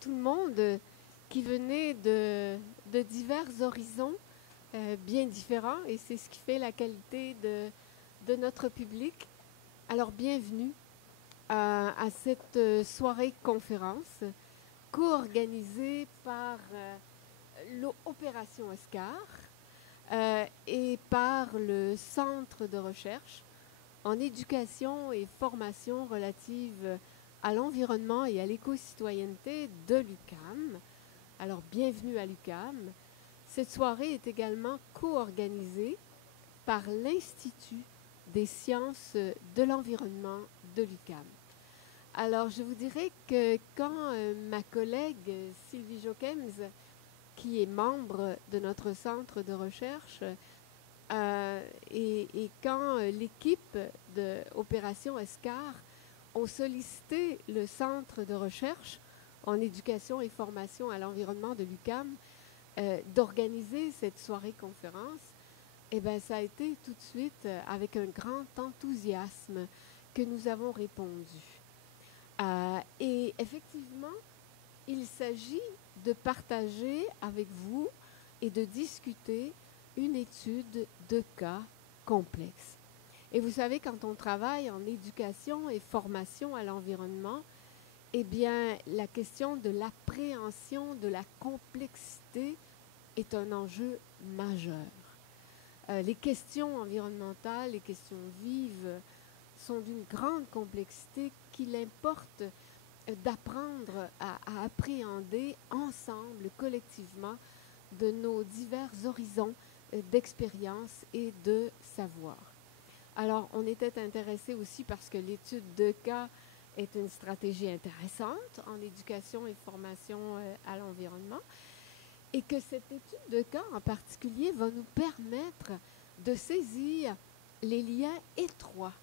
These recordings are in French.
tout le monde qui venait de divers horizons bien différents et c'est ce qui fait la qualité de notre public. Alors bienvenue à cette soirée conférence co-organisée par l'Opération Oscar et par le Centre de recherche en éducation et formation relative à l'environnement et à l'éco-citoyenneté de l'UQAM. Alors, bienvenue à l'UQAM. Cette soirée est également co-organisée par l'Institut des sciences de l'environnement de l'UQAM. Alors, je vous dirais que quand ma collègue Sylvie Jochems, qui est membre de notre centre de recherche, et quand l'équipe de Opération Oscar ont sollicité le centre de recherche en éducation et formation à l'environnement de l'UQAM d'organiser cette soirée conférence, eh bien, ça a été tout de suite avec un grand enthousiasme que nous avons répondu. Et effectivement, il s'agit de partager avec vous et de discuter une étude de cas complexe. Et vous savez, quand on travaille en éducation et formation à l'environnement, eh bien, la question de l'appréhension de la complexité est un enjeu majeur. Les questions environnementales, les questions vives sont d'une grande complexité qu'il importe d'apprendre à appréhender ensemble, collectivement, de nos divers horizons d'expérience et de savoir. Alors, on était intéressé aussi parce que l'étude de cas est une stratégie intéressante en éducation et formation à l'environnement et que cette étude de cas en particulier va nous permettre de saisir les liens étroits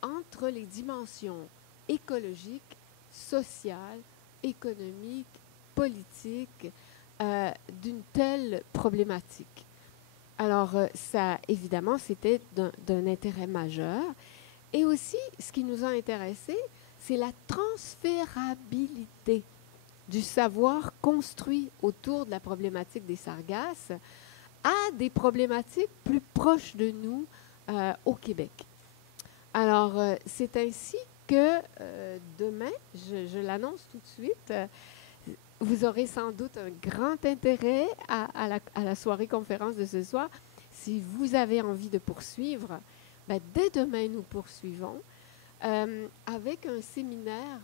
entre les dimensions écologiques, sociales, économiques, politiques d'une telle problématique. Alors, ça, évidemment, c'était d'un intérêt majeur. Et aussi, ce qui nous a intéressé, c'est la transférabilité du savoir construit autour de la problématique des sargasses à des problématiques plus proches de nous au Québec. Alors, c'est ainsi que demain, je l'annonce tout de suite, vous aurez sans doute un grand intérêt à la soirée conférence de ce soir. Si vous avez envie de poursuivre, ben, dès demain, nous poursuivons avec un séminaire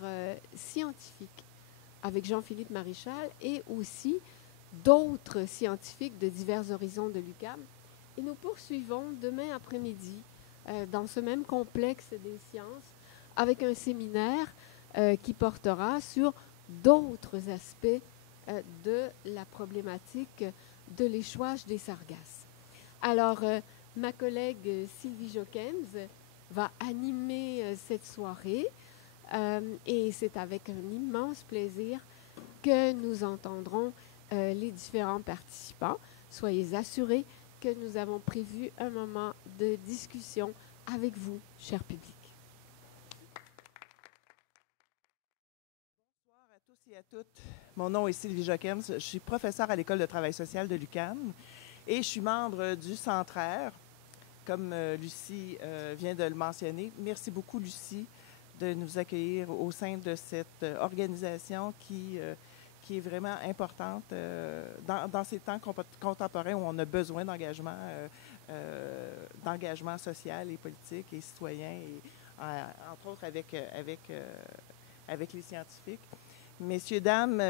scientifique avec Jean-Philippe Maréchal et aussi d'autres scientifiques de divers horizons de l'UQAM. Et nous poursuivons demain après-midi dans ce même complexe des sciences avec un séminaire qui portera sur d'autres aspects de la problématique de l'échouage des sargasses. Alors, ma collègue Sylvie Jochems va animer cette soirée et c'est avec un immense plaisir que nous entendrons les différents participants. Soyez assurés que nous avons prévu un moment de discussion avec vous, cher public. Bonsoir à tous et à toutes. Mon nom est Sylvie Jochems. Je suis professeure à l'École de travail social de l'UQAM et je suis membre du Centraire, comme Lucie vient de le mentionner. Merci beaucoup, Lucie, de nous accueillir au sein de cette organisation qui est vraiment importante dans ces temps contemporains où on a besoin d'engagement social et politique et citoyen, et, entre autres avec les scientifiques. Messieurs, dames,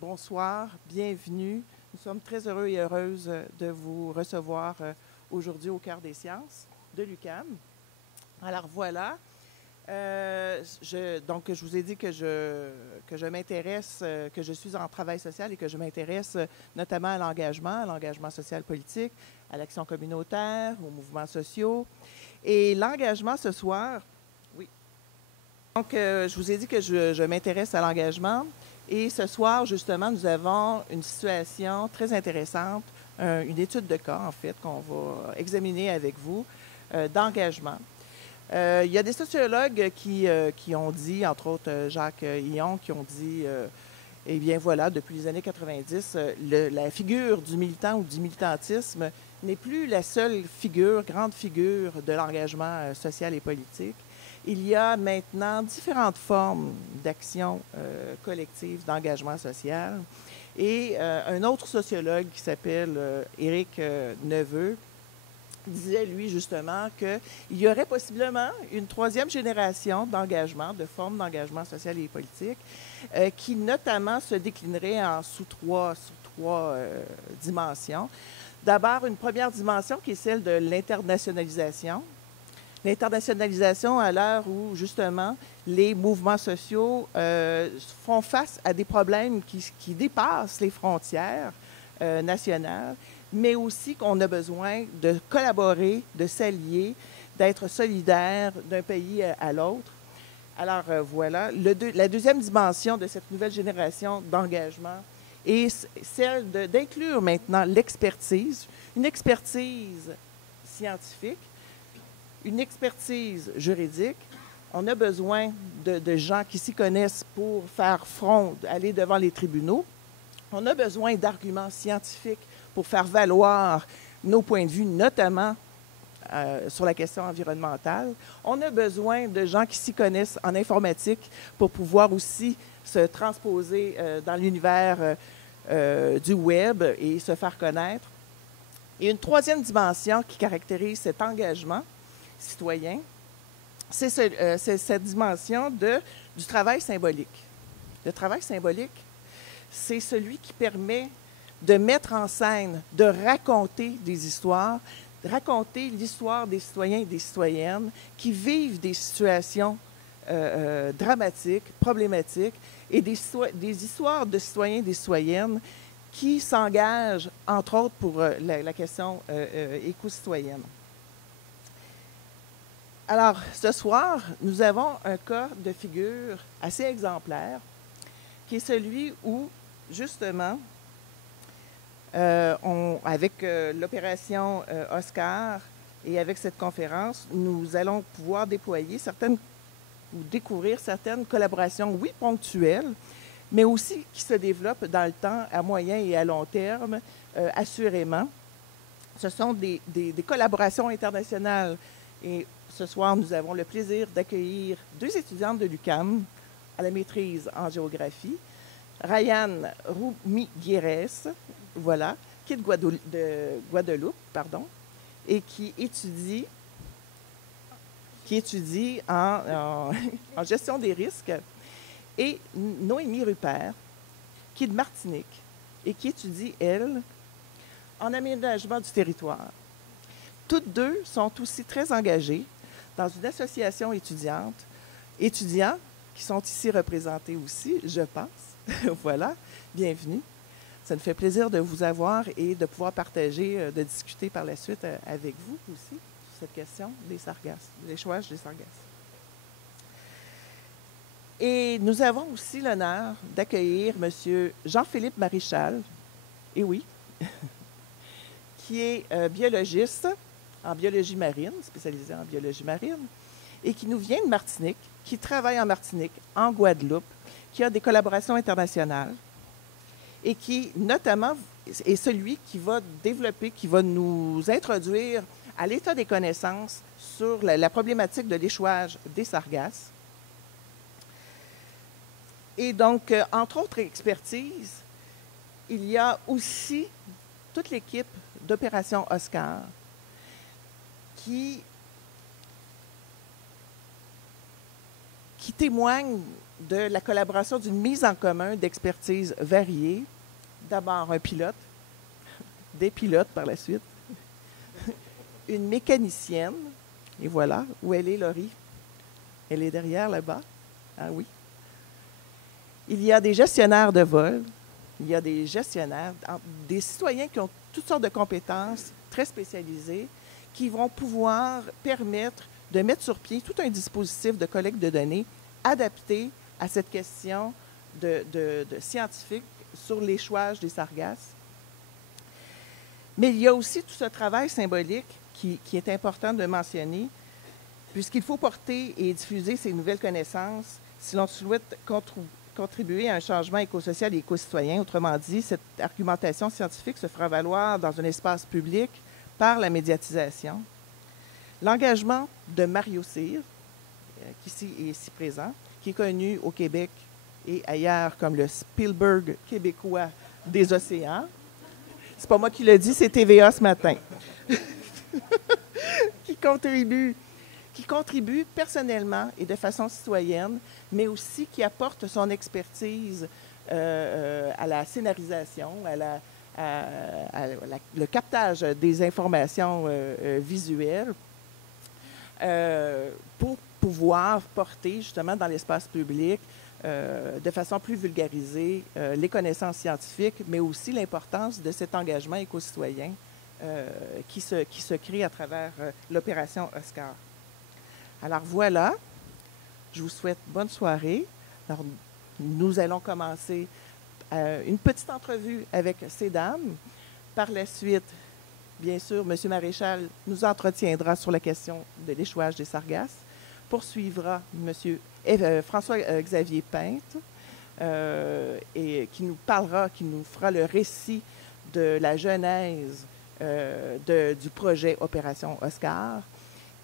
bonsoir, bienvenue. Nous sommes très heureux et heureuses de vous recevoir aujourd'hui au Cœur des sciences de l'UQAM. Alors voilà, donc je vous ai dit que je m'intéresse, que je suis en travail social et que je m'intéresse notamment à l'engagement social politique, à l'action communautaire, aux mouvements sociaux. Et l'engagement ce soir, oui. Donc je vous ai dit que je m'intéresse à l'engagement. Et ce soir, justement, nous avons une situation très intéressante, une étude de cas, en fait, qu'on va examiner avec vous, d'engagement. Il y a des sociologues qui ont dit, entre autres Jacques Hillon, qui ont dit Eh bien voilà, depuis les années 90, la figure du militant ou du militantisme n'est plus la seule figure, grande figure de l'engagement social et politique. Il y a maintenant différentes formes d'action collective, d'engagement social. Et un autre sociologue qui s'appelle Éric Neveu disait, lui, justement, qu'il y aurait possiblement une troisième génération d'engagement, de formes d'engagement social et politique, qui notamment se déclinerait sous trois dimensions. D'abord, une première dimension qui est celle de l'internationalisation. L'internationalisation à l'heure où, justement, les mouvements sociaux font face à des problèmes qui dépassent les frontières nationales, mais aussi qu'on a besoin de collaborer, de s'allier, d'être solidaire d'un pays à l'autre. Alors, voilà. La deuxième dimension de cette nouvelle génération d'engagement est celle d'inclure maintenant l'expertise, une expertise scientifique, une expertise juridique. On a besoin de gens qui s'y connaissent pour faire front, aller devant les tribunaux. On a besoin d'arguments scientifiques pour faire valoir nos points de vue, notamment sur la question environnementale. On a besoin de gens qui s'y connaissent en informatique pour pouvoir aussi se transposer dans l'univers du web et se faire connaître. Et une troisième dimension qui caractérise cet engagement citoyen, c'est cette dimension du travail symbolique. Le travail symbolique, c'est celui qui permet de mettre en scène, de raconter des histoires, raconter l'histoire des citoyens et des citoyennes qui vivent des situations dramatiques, problématiques, et des histoires de citoyens et des citoyennes qui s'engagent, entre autres, pour la question éco-citoyenne. Alors, ce soir, nous avons un cas de figure assez exemplaire, qui est celui où, justement, avec l'opération Oscar et avec cette conférence, nous allons pouvoir déployer ou découvrir certaines collaborations, oui, ponctuelles, mais aussi qui se développent dans le temps, à moyen et à long terme, assurément. Ce sont des collaborations internationales. Et ce soir, nous avons le plaisir d'accueillir 2 étudiantes de l'UQAM à la maîtrise en géographie. Ryan Roumigueres, voilà, qui est de Guadeloupe, pardon, et qui étudie en gestion des risques, et Noémie Rupert, qui est de Martinique et qui étudie, elle, en aménagement du territoire. Toutes deux sont aussi très engagées dans une association étudiants qui sont ici représentés aussi, je pense. Voilà, bienvenue. Ça nous fait plaisir de vous avoir et de pouvoir partager, de discuter par la suite avec vous aussi sur cette question des sargasses, de l'échouage des sargasses. Et nous avons aussi l'honneur d'accueillir M. Jean-Philippe Marichal, et oui, qui est biologiste en biologie marine, spécialisé en biologie marine, et qui nous vient de Martinique, qui travaille en Martinique, en Guadeloupe, qui a des collaborations internationales, et qui, notamment, est celui qui va développer, qui va nous introduire à l'état des connaissances sur la problématique de l'échouage des sargasses. Et donc, entre autres expertises, il y a aussi toute l'équipe d'Opération Oscar qui témoigne de la collaboration d'une mise en commun d'expertises variées. D'abord un pilote, des pilotes par la suite, une mécanicienne, et voilà, où elle est, Laurie? Elle est derrière là-bas. Ah oui. Il y a des gestionnaires de vol, il y a des gestionnaires, des citoyens qui ont toutes sortes de compétences très spécialisées qui vont pouvoir permettre de mettre sur pied tout un dispositif de collecte de données adapté à cette question de scientifique sur l'échouage des sargasses. Mais il y a aussi tout ce travail symbolique qui est important de mentionner, puisqu'il faut porter et diffuser ces nouvelles connaissances si l'on souhaite contribuer à un changement écosocial et éco-citoyen. Autrement dit, cette argumentation scientifique se fera valoir dans un espace public par la médiatisation. L'engagement de Mario Cyr, qui est ici présent, qui est connu au Québec et ailleurs comme le Spielberg québécois des océans. C'est pas moi qui le dis, c'est TVA ce matin. qui contribue personnellement et de façon citoyenne, mais aussi qui apporte son expertise à la scénarisation, le captage des informations visuelles pour pouvoir porter justement dans l'espace public de façon plus vulgarisée les connaissances scientifiques, mais aussi l'importance de cet engagement éco-citoyen qui se crée à travers l'opération Oscar. Alors voilà, je vous souhaite bonne soirée. Alors, nous allons commencer une petite entrevue avec ces dames. Par la suite, bien sûr, M. Maréchal nous entretiendra sur la question de l'échouage des sargasses. Poursuivra M. François-Xavier Pinte, et qui nous fera le récit de la genèse du projet Opération Oscar.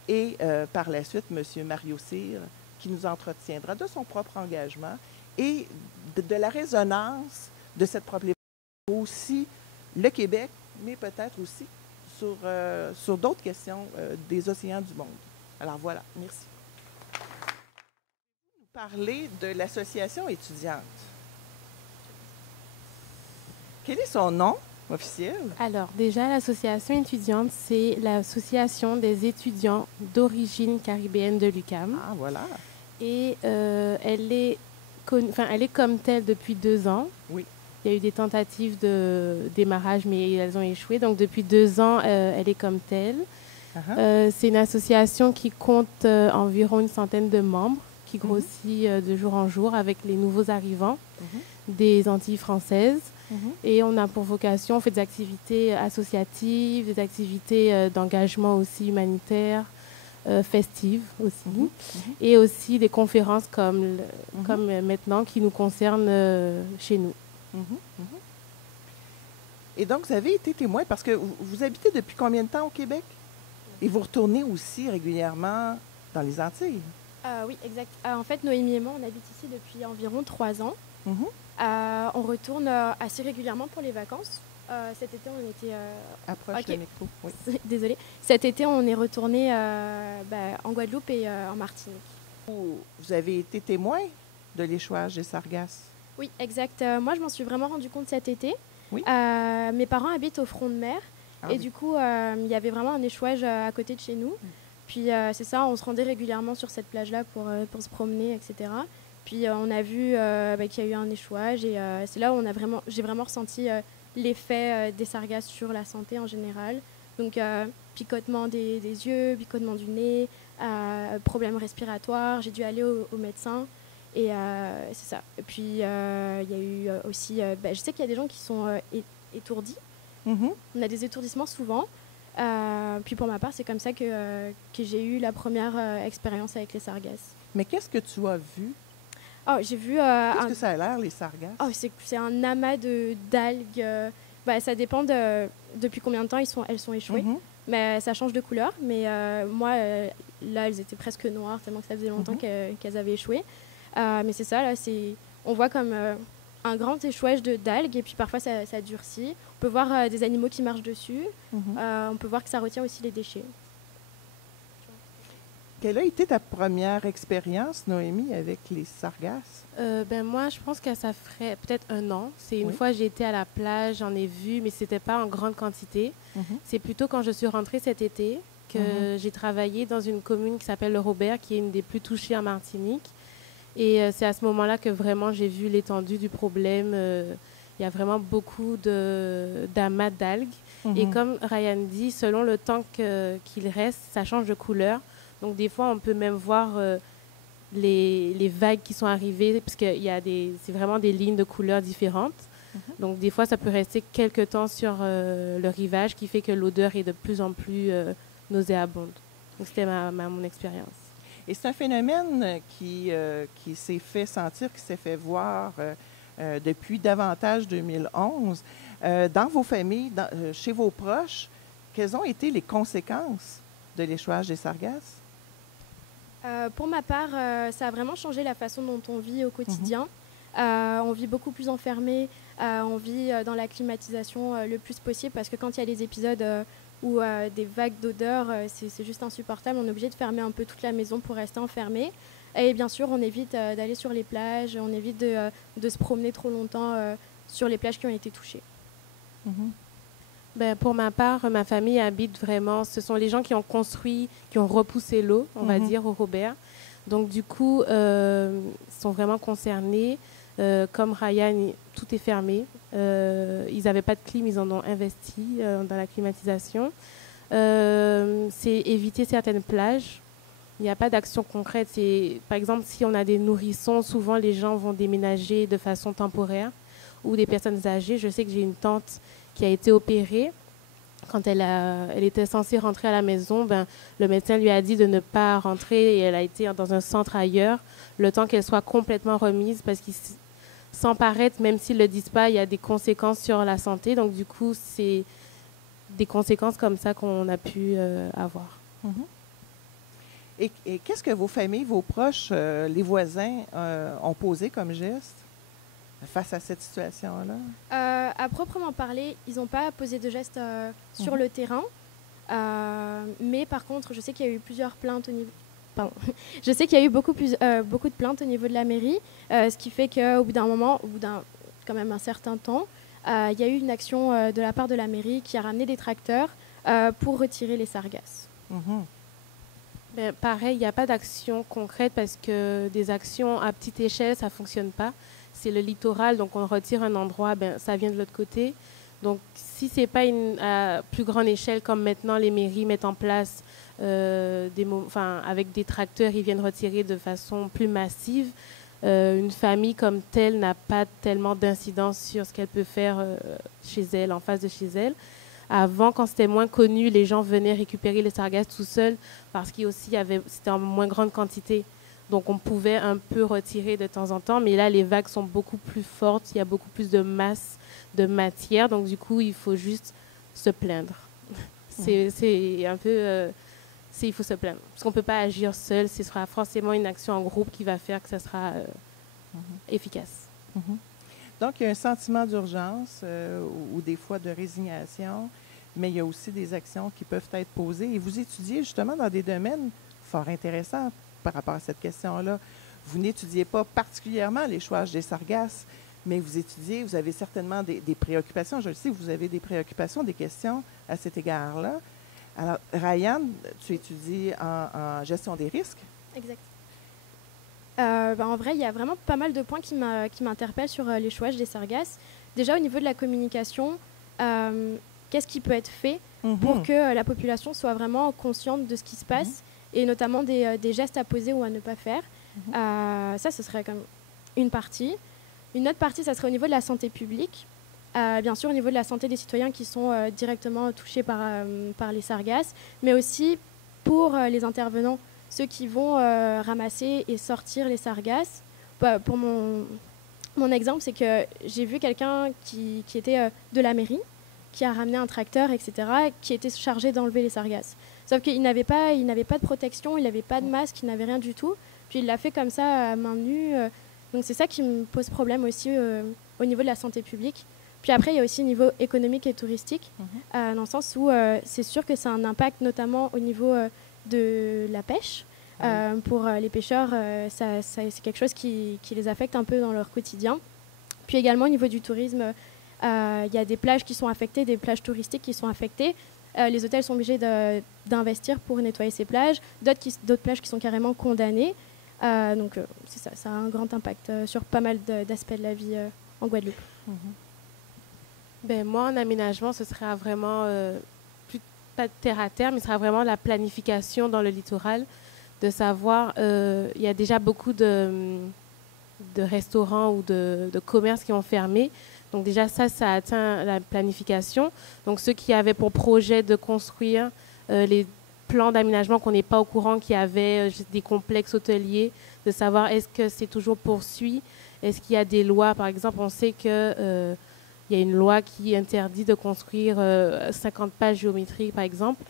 Et par la suite, M. Mario Cyr, qui nous entretiendra de son propre engagement et de la résonance de cette problématique aussi le Québec, mais peut-être aussi sur d'autres questions des océans du monde. Alors voilà, merci. Nous parler de l'association étudiante. Quel est son nom officiel? Alors, déjà, l'association étudiante, c'est l'association des étudiants d'origine caribéenne de l'UQAM. Ah, voilà. Et elle est comme telle depuis 2 ans. Oui. Il y a eu des tentatives de démarrage, mais elles ont échoué. Donc, depuis 2 ans, elle est comme telle. Uh-huh. C'est une association qui compte environ une centaine de membres, qui grossit de jour en jour avec les nouveaux arrivants des Antilles françaises. Et on a pour vocation, on fait des activités associatives, des activités d'engagement aussi humanitaire, festives aussi, et aussi des conférences comme maintenant qui nous concernent chez nous. Et donc, vous avez été témoin parce que vous habitez depuis combien de temps au Québec? Et vous retournez aussi régulièrement dans les Antilles? Oui, exact. En fait, Noémie et moi, on habite ici depuis environ 3 ans. On retourne assez régulièrement pour les vacances. Cet été, on était... Approche le micro, oui. Désolée. Cet été, on est retourné en Guadeloupe et en Martinique. Vous avez été témoin de l'échouage des sargasses? Oui, exact. Moi, je m'en suis vraiment rendu compte cet été. Oui. Mes parents habitent au front de mer. Du coup, il y avait vraiment un échouage à côté de chez nous. Puis, c'est ça, on se rendait régulièrement sur cette plage-là pour se promener, etc. Puis on a vu qu'il y a eu un échouage et c'est là où j'ai vraiment ressenti l'effet des sargasses sur la santé en général. Donc picotement des yeux, picotement du nez, problèmes respiratoires. J'ai dû aller au médecin et c'est ça. Et puis il y a eu aussi, je sais qu'il y a des gens qui sont étourdis. On a des étourdissements souvent. Puis pour ma part, c'est comme ça que j'ai eu la première expérience avec les sargasses. Mais qu'est-ce que tu as vu? Oh, j'ai vu... Qu'est-ce que ça a l'air, les sargasses? Oh, c'est un amas d'algues. Ça dépend depuis combien de temps elles sont échouées. Mais ça change de couleur. Mais moi, là, elles étaient presque noires, tellement que ça faisait longtemps qu'elles avaient échoué. Mais c'est ça, là, on voit comme un grand échouage d'algues. Et puis parfois, ça durcit. On peut voir des animaux qui marchent dessus. On peut voir que ça retient aussi les déchets. Quelle a été ta première expérience, Noémie, avec les sargasses? Moi, je pense que ça ferait peut-être 1 an. C'est une fois j'ai été à la plage, j'en ai vu, mais ce n'était pas en grande quantité. C'est plutôt quand je suis rentrée cet été que j'ai travaillé dans une commune qui s'appelle le Robert, qui est une des plus touchées en Martinique. Et c'est à ce moment-là que vraiment j'ai vu l'étendue du problème. Il y a vraiment beaucoup d'amas d'algues. Et comme Ryan dit, selon le temps qu'il reste, ça change de couleur. Donc, des fois, on peut même voir les vagues qui sont arrivées, parce que c'est vraiment des lignes de couleurs différentes. Donc, des fois, ça peut rester quelques temps sur le rivage, qui fait que l'odeur est de plus en plus nauséabonde. Donc, c'était mon expérience. Et c'est un phénomène qui s'est fait sentir, qui s'est fait voir depuis davantage 2011. Dans vos familles, chez vos proches, quelles ont été les conséquences de l'échouage des sargasses? Pour ma part, ça a vraiment changé la façon dont on vit au quotidien. On vit beaucoup plus enfermé, on vit dans la climatisation le plus possible parce que quand il y a des épisodes ou des vagues d'odeurs, c'est juste insupportable. On est obligé de fermer un peu toute la maison pour rester enfermé. Et bien sûr, on évite d'aller sur les plages, on évite de se promener trop longtemps sur les plages qui ont été touchées. Ben, pour ma part, ma famille habite vraiment, ce sont les gens qui ont construit, qui ont repoussé l'eau, on va dire, au Robert. Donc du coup, ils sont vraiment concernés. Comme Ryan, tout est fermé. Ils n'avaient pas de clim, ils en ont investi dans la climatisation. C'est éviter certaines plages. Il n'y a pas d'action concrète. Par exemple, si on a des nourrissons, souvent les gens vont déménager de façon temporaire ou des personnes âgées. Je sais que j'ai une tante qui a été opérée. Quand elle était censée rentrer à la maison, le médecin lui a dit de ne pas rentrer et elle a été dans un centre ailleurs le temps qu'elle soit complètement remise parce qu'il sans paraître, même s'ils ne le disent pas, il y a des conséquences sur la santé. Donc, du coup, c'est des conséquences comme ça qu'on a pu avoir. Et qu'est-ce que vos familles, vos proches, les voisins ont posé comme geste face à cette situation-là? À proprement parler, ils n'ont pas posé de gestes sur le terrain. Mais par contre, je sais qu'il y a eu plusieurs plaintes au niveau... Je sais qu'il y a eu beaucoup de plaintes au niveau de la mairie, ce qui fait qu'au bout d'un moment, au bout d'un quand même un certain temps, il y a eu une action de la part de la mairie qui a ramené des tracteurs pour retirer les sargasses. Ben, pareil, il n'y a pas d'action concrète parce que des actions à petite échelle, ça ne fonctionne pas. C'est le littoral, donc on retire un endroit, ça vient de l'autre côté. Donc si ce n'est pas à plus grande échelle comme maintenant les mairies mettent en place avec des tracteurs, ils viennent retirer de façon plus massive. Une famille comme telle n'a pas tellement d'incidence sur ce qu'elle peut faire chez elle, en face de chez elle. Avant, quand c'était moins connu, les gens venaient récupérer les sargasses tout seuls parce c'était en moins grande quantité. Donc on pouvait un peu retirer de temps en temps, mais là les vagues sont beaucoup plus fortes, il y a beaucoup plus de masse de matière, donc du coup il faut juste se plaindre. C'est un peu... il faut se plaindre. Parce qu'on ne peut pas agir seul. Ce sera forcément une action en groupe qui va faire que ça sera efficace. Donc, il y a un sentiment d'urgence ou des fois de résignation, mais il y a aussi des actions qui peuvent être posées. Et vous étudiez justement dans des domaines fort intéressants par rapport à cette question-là. Vous n'étudiez pas particulièrement l'échouage des sargasses, mais vous avez certainement des préoccupations. Je le sais, vous avez des préoccupations, des questions à cet égard-là. Alors, Ryan, tu étudies en gestion des risques. Exact. En vrai, il y a vraiment pas mal de points qui m'interpellent sur l'échouage des sargasses. Déjà, au niveau de la communication, qu'est-ce qui peut être fait pour que la population soit vraiment consciente de ce qui se passe et notamment des gestes à poser ou à ne pas faire. Ça, ce serait comme une partie. Une autre partie, ça serait au niveau de la santé publique. Bien sûr, au niveau de la santé des citoyens qui sont directement touchés par les sargasses, mais aussi pour les intervenants, ceux qui vont ramasser et sortir les sargasses. Pour mon exemple, c'est que j'ai vu quelqu'un qui était de la mairie, qui a ramené un tracteur, etc., qui était chargé d'enlever les sargasses. Sauf qu'il n'avait pas de protection, il n'avait pas de masque, il n'avait rien du tout. Puis il l'a fait comme ça, à main nue. Donc c'est ça qui me pose problème aussi au niveau de la santé publique. Puis après, il y a aussi le niveau économique et touristique, dans le sens où c'est sûr que ça a un impact notamment au niveau de la pêche. Pour les pêcheurs, c'est quelque chose qui les affecte un peu dans leur quotidien. Puis également au niveau du tourisme, il y a des plages qui sont affectées, des plages touristiques qui sont affectées. Les hôtels sont obligés d'investir pour nettoyer ces plages, d'autres plages qui sont carrément condamnées. Donc c'est ça, ça a un grand impact sur pas mal d'aspects de la vie en Guadeloupe. Moi, en aménagement, ce sera vraiment, pas terre à terre, mais ce sera vraiment la planification dans le littoral, de savoir, il y a déjà beaucoup de restaurants ou de commerces qui ont fermé. Donc déjà, ça atteint la planification. Donc ceux qui avaient pour projet de construire les plans d'aménagement qu'on n'est pas au courant qu'il y avait des complexes hôteliers, de savoir est-ce que c'est toujours poursuivi, est-ce qu'il y a des lois, par exemple, on sait que il y a une loi qui interdit de construire 50 pages géométriques, par exemple.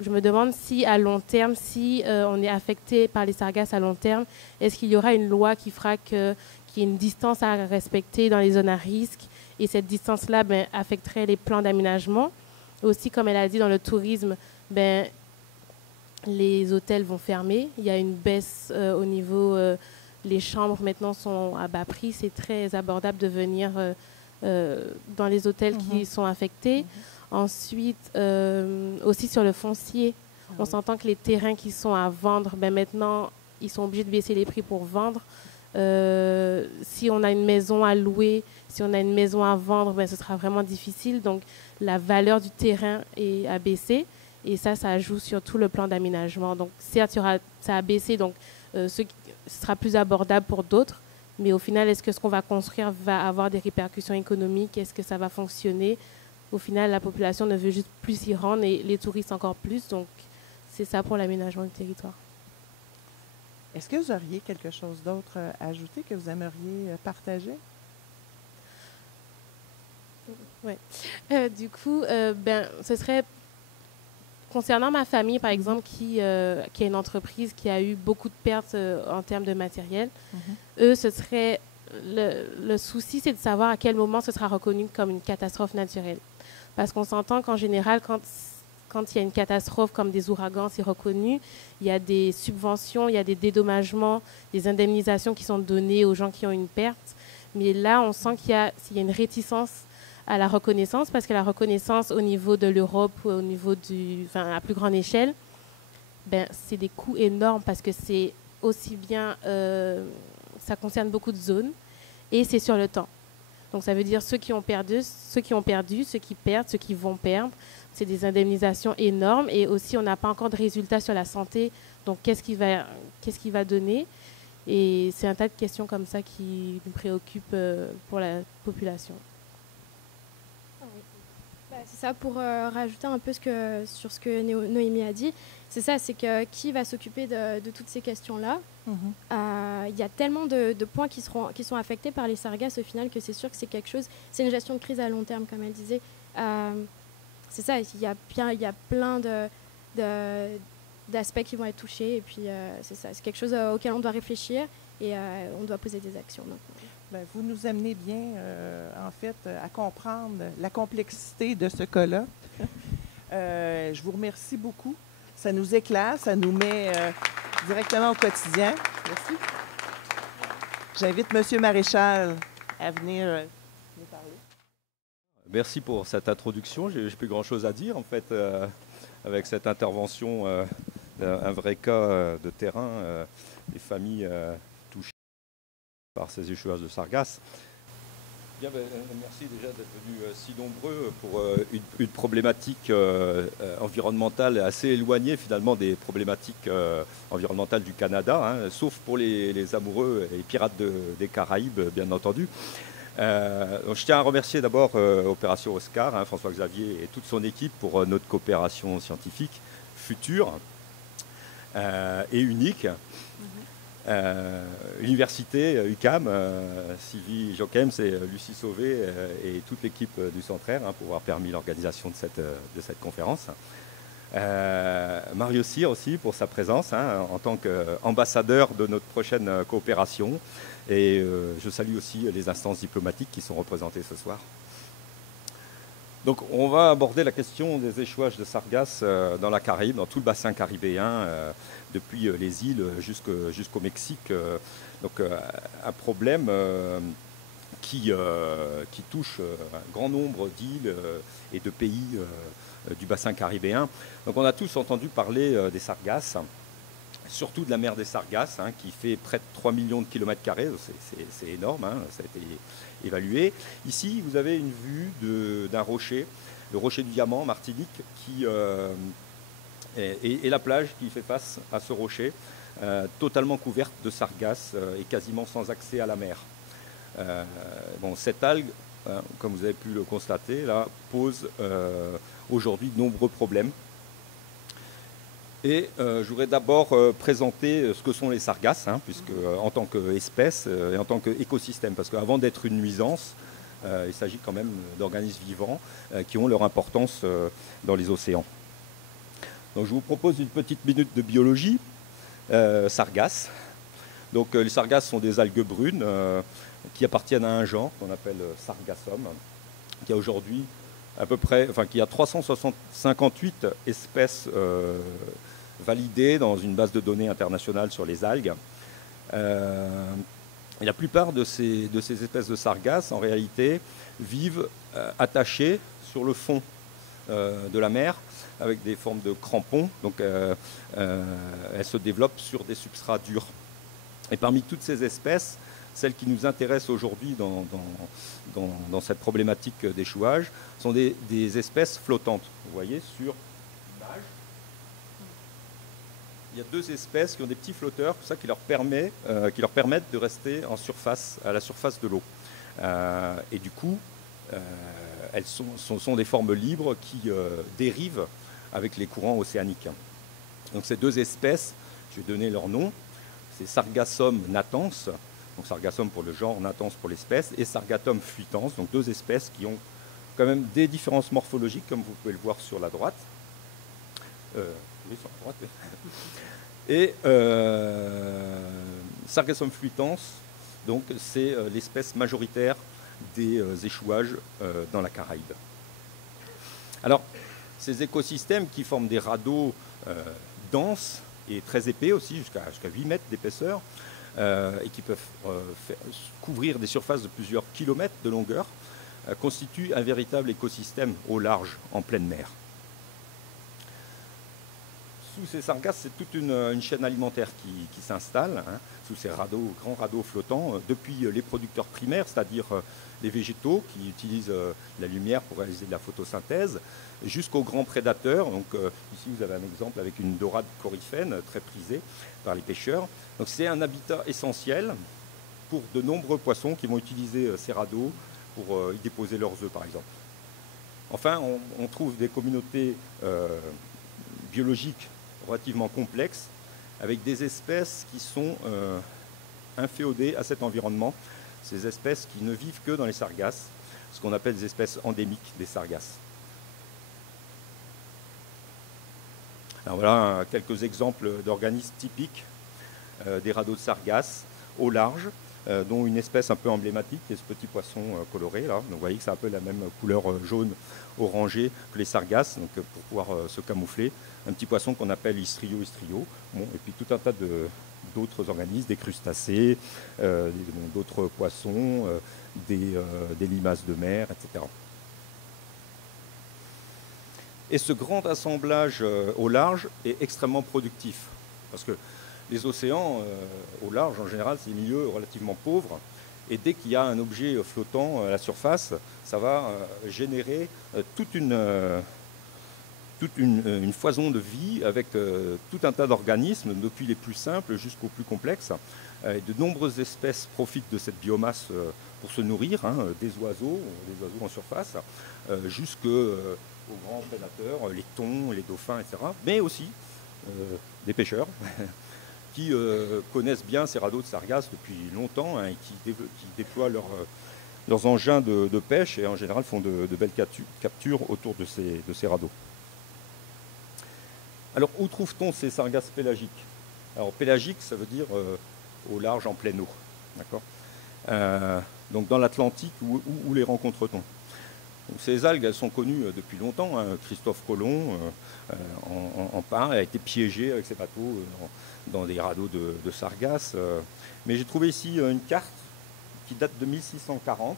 Je me demande si à long terme, si on est affecté par les sargasses à long terme, est-ce qu'il y aura une loi qui fera qu'il y ait une distance à respecter dans les zones à risque, et cette distance-là affecterait les plans d'aménagement. Aussi, comme elle a dit, dans le tourisme, les hôtels vont fermer. Il y a une baisse au niveau... les chambres maintenant sont à bas prix. C'est très abordable de venir dans les hôtels qui sont affectés. Ensuite, aussi sur le foncier, on s'entend que les terrains qui sont à vendre, maintenant, ils sont obligés de baisser les prix pour vendre. Si on a une maison à louer, si on a une maison à vendre, ce sera vraiment difficile. Donc, la valeur du terrain a baissé. Et ça joue sur tout le plan d'aménagement. Donc, certes, ça a baissé, donc ce sera plus abordable pour d'autres. Mais au final, est-ce que ce qu'on va construire va avoir des répercussions économiques? Est-ce que ça va fonctionner? Au final, la population ne veut juste plus y rendre et les touristes encore plus. Donc, c'est ça pour l'aménagement du territoire. Est-ce que vous auriez quelque chose d'autre à ajouter que vous aimeriez partager? Oui. Du coup, ce serait concernant ma famille, par exemple, qui a une entreprise qui a eu beaucoup de pertes en termes de matériel. Eux, ce serait le souci, c'est de savoir à quel moment ce sera reconnu comme une catastrophe naturelle. Parce qu'on s'entend qu'en général, quand il y a une catastrophe comme des ouragans, c'est reconnu. Il y a des subventions, il y a des dédommagements, des indemnisations qui sont données aux gens qui ont une perte. Mais là, on sent qu'il y a une réticence à la reconnaissance, parce que la reconnaissance au niveau de l'Europe, au niveau à plus grande échelle, c'est des coûts énormes, parce que c'est aussi bien, ça concerne beaucoup de zones, et c'est sur le temps. Donc ça veut dire ceux qui ont perdu, ceux qui perdent, ceux qui vont perdre. C'est des indemnisations énormes, et aussi on n'a pas encore de résultats sur la santé. Donc qu'est-ce qui va donner? Et c'est un tas de questions comme ça qui nous préoccupent pour la population. C'est ça, pour rajouter un peu sur ce que Noémie a dit, c'est ça, c'est que qui va s'occuper de toutes ces questions-là? Il y a tellement de points qui sont affectés par les sargasses au final, que c'est sûr que c'est une gestion de crise à long terme, comme elle disait. C'est ça, il y a plein d'aspects qui vont être touchés, et puis c'est ça, c'est quelque chose auquel on doit réfléchir, et on doit poser des actions maintenant. Vous nous amenez bien, en fait, à comprendre la complexité de ce cas-là. Je vous remercie beaucoup. Ça nous éclaire, ça nous met directement au quotidien. Merci. J'invite M. Maréchal à venir nous parler. Merci pour cette introduction. Je n'ai plus grand-chose à dire, en fait, avec cette intervention, un vrai cas de terrain, des familles touchées par ces échouages de sargasses. Bien, merci déjà d'être venus si nombreux pour une problématique environnementale assez éloignée finalement des problématiques environnementales du Canada, sauf pour les amoureux et pirates des Caraïbes, bien entendu. Donc je tiens à remercier d'abord Opération Oscar, François-Xavier et toute son équipe pour notre coopération scientifique future et unique. L'université UQAM, Sylvie Jochems et Lucie Sauvé et toute l'équipe du Centraire pour avoir permis l'organisation de cette conférence. Mario Cyr aussi pour sa présence en tant qu'ambassadeur de notre prochaine coopération. Et je salue aussi les instances diplomatiques qui sont représentées ce soir. Donc on va aborder la question des échouages de sargasses dans la Caraïbe, dans tout le bassin caribéen, depuis les îles jusqu'au Mexique. Donc un problème qui touche un grand nombre d'îles et de pays du bassin caribéen. Donc on a tous entendu parler des sargasses, surtout de la mer des Sargasses, qui fait près de 3 millions de kilomètres carrés. C'est énorme, ça a été évalué. Ici, vous avez une vue d'un rocher, le rocher du Diamant, Martinique, et la plage qui fait face à ce rocher, totalement couverte de sargasses et quasiment sans accès à la mer. Cette algue, comme vous avez pu le constater, là, pose aujourd'hui de nombreux problèmes. Et je voudrais d'abord présenter ce que sont les sargasses, hein, puisque en tant qu'espèce et en tant qu'écosystème, parce qu'avant d'être une nuisance, il s'agit quand même d'organismes vivants qui ont leur importance dans les océans. Donc je vous propose une petite minute de biologie. Sargasses. Donc les sargasses sont des algues brunes qui appartiennent à un genre qu'on appelle Sargassum, qui a aujourd'hui à peu près, enfin qui a 358 espèces validées dans une base de données internationale sur les algues. Et la plupart de ces espèces de sargasses, en réalité, vivent attachées sur le fond de la mer avec des formes de crampons. Donc, elles se développent sur des substrats durs. Et parmi toutes ces espèces, celles qui nous intéressent aujourd'hui dans cette problématique d'échouage sont des espèces flottantes. Vous voyez sur l'image, il y a deux espèces qui ont des petits flotteurs, tout ça qui leur permettent de rester à la surface de l'eau. Et du coup, elles sont des formes libres qui dérivent avec les courants océaniques. Donc ces deux espèces, je vais donner leur nom, c'est Sargassum natans, donc Sargassum pour le genre, natans pour l'espèce, et Sargatum fuitans, donc deux espèces qui ont quand même des différences morphologiques, comme vous pouvez le voir sur la droite. Oui, sur la droite. Et Sargassum fuitans, donc c'est l'espèce majoritaire des échouages dans la Caraïbe. Alors, ces écosystèmes qui forment des radeaux denses et très épais aussi, jusqu'à 8 mètres d'épaisseur, et qui peuvent couvrir des surfaces de plusieurs kilomètres de longueur, constituent un véritable écosystème au large, en pleine mer. Sous ces sargasses, c'est toute une chaîne alimentaire qui s'installe, hein, sous ces grands radeaux flottants, depuis les producteurs primaires, c'est-à-dire les végétaux qui utilisent la lumière pour réaliser de la photosynthèse, jusqu'aux grands prédateurs. Donc, ici, vous avez un exemple avec une dorade coryphène très prisée par les pêcheurs. Donc, c'est un habitat essentiel pour de nombreux poissons qui vont utiliser ces radeaux pour y déposer leurs œufs, par exemple. Enfin, on trouve des communautés biologiques relativement complexes, avec des espèces qui sont inféodées à cet environnement, ces espèces qui ne vivent que dans les sargasses, ce qu'on appelle des espèces endémiques des sargasses. Alors voilà quelques exemples d'organismes typiques des radeaux de sargasses au large, dont une espèce un peu emblématique qui est ce petit poisson coloré là. Donc vous voyez que c'est un peu la même couleur jaune orangé que les sargasses, donc pour pouvoir se camoufler. Un petit poisson qu'on appelle Istrio. Bon, et puis tout un tas d'autres organismes, des crustacés, d'autres poissons, des limaces de mer, etc. Et ce grand assemblage au large est extrêmement productif, parce que les océans au large, en général, c'est des milieux relativement pauvres, et dès qu'il y a un objet flottant à la surface, ça va générer toute une foison de vie avec tout un tas d'organismes, depuis les plus simples jusqu'aux plus complexes. Et de nombreuses espèces profitent de cette biomasse pour se nourrir, hein, des oiseaux en surface, jusqu'aux grands prédateurs, les thons, les dauphins, etc. Mais aussi des pêcheurs qui connaissent bien ces radeaux de sargasses depuis longtemps, hein, et qui déploient leurs engins de pêche et en général font de belles captures autour de ces radeaux. Alors, où trouve-t-on ces sargasses pélagiques? Alors, pélagique, ça veut dire au large, en pleine eau. D'accord. Donc, dans l'Atlantique, où les rencontre-t-on? Donc, ces algues, elles sont connues depuis longtemps. Hein. Christophe Colomb en parle, a été piégé avec ses bateaux dans des radeaux de sargasses. Mais j'ai trouvé ici une carte qui date de 1640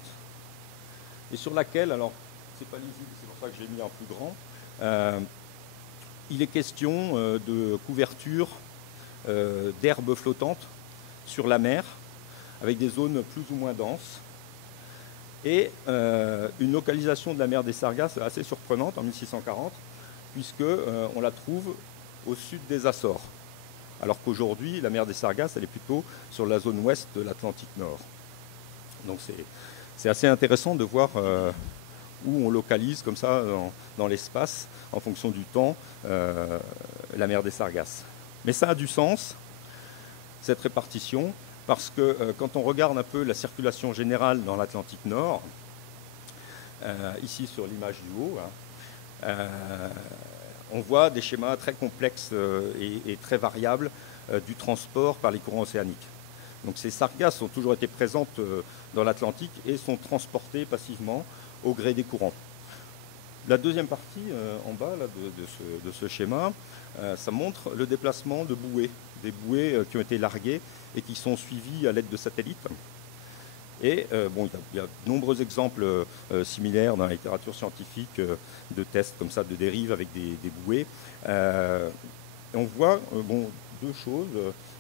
et sur laquelle, alors, c'est pas lisible, c'est pour ça que j'ai mis en plus grand, il est question de couverture d'herbes flottantes sur la mer, avec des zones plus ou moins denses, et une localisation de la mer des Sargasses assez surprenante en 1640, puisqu'on la trouve au sud des Açores, alors qu'aujourd'hui, la mer des Sargasses, elle est plutôt sur la zone ouest de l'Atlantique Nord. Donc c'est assez intéressant de voir où on localise comme ça dans l'espace, en fonction du temps, la mer des Sargasses. Mais ça a du sens, cette répartition, parce que quand on regarde un peu la circulation générale dans l'Atlantique Nord, ici sur l'image du haut, on voit des schémas très complexes et très variables du transport par les courants océaniques. Donc ces sargasses ont toujours été présentes dans l'Atlantique et sont transportées passivement au gré des courants. La deuxième partie, en bas là, de ce schéma, ça montre le déplacement de bouées, des bouées qui ont été larguées et qui sont suivies à l'aide de satellites. Et bon, il y a de nombreux exemples similaires dans la littérature scientifique de tests comme ça de dérive avec des bouées. Et on voit bon, deux choses.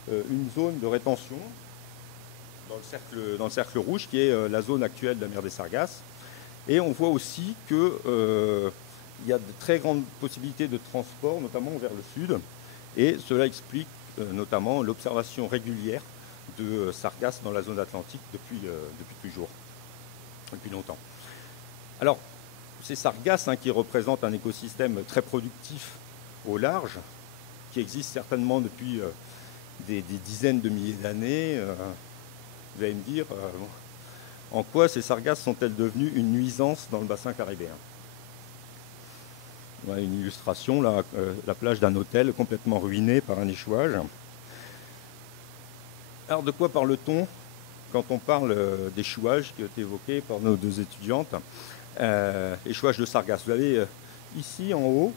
Une zone de rétention dans le cercle rouge qui est la zone actuelle de la mer des Sargasses. Et on voit aussi qu'il y a de très grandes possibilités de transport, notamment vers le sud. Et cela explique notamment l'observation régulière de sargasses dans la zone atlantique depuis toujours, depuis longtemps. Alors, ces sargasses qui représentent un écosystème très productif au large, qui existe certainement depuis des dizaines de milliers d'années, vous allez me dire, en quoi ces sargasses sont-elles devenues une nuisance dans le bassin caribéen? Voilà une illustration, là, la plage d'un hôtel complètement ruiné par un échouage. Alors de quoi parle-t-on quand on parle d'échouage qui a été évoqué par nos deux étudiantes? Échouage de sargasses. Vous avez ici en haut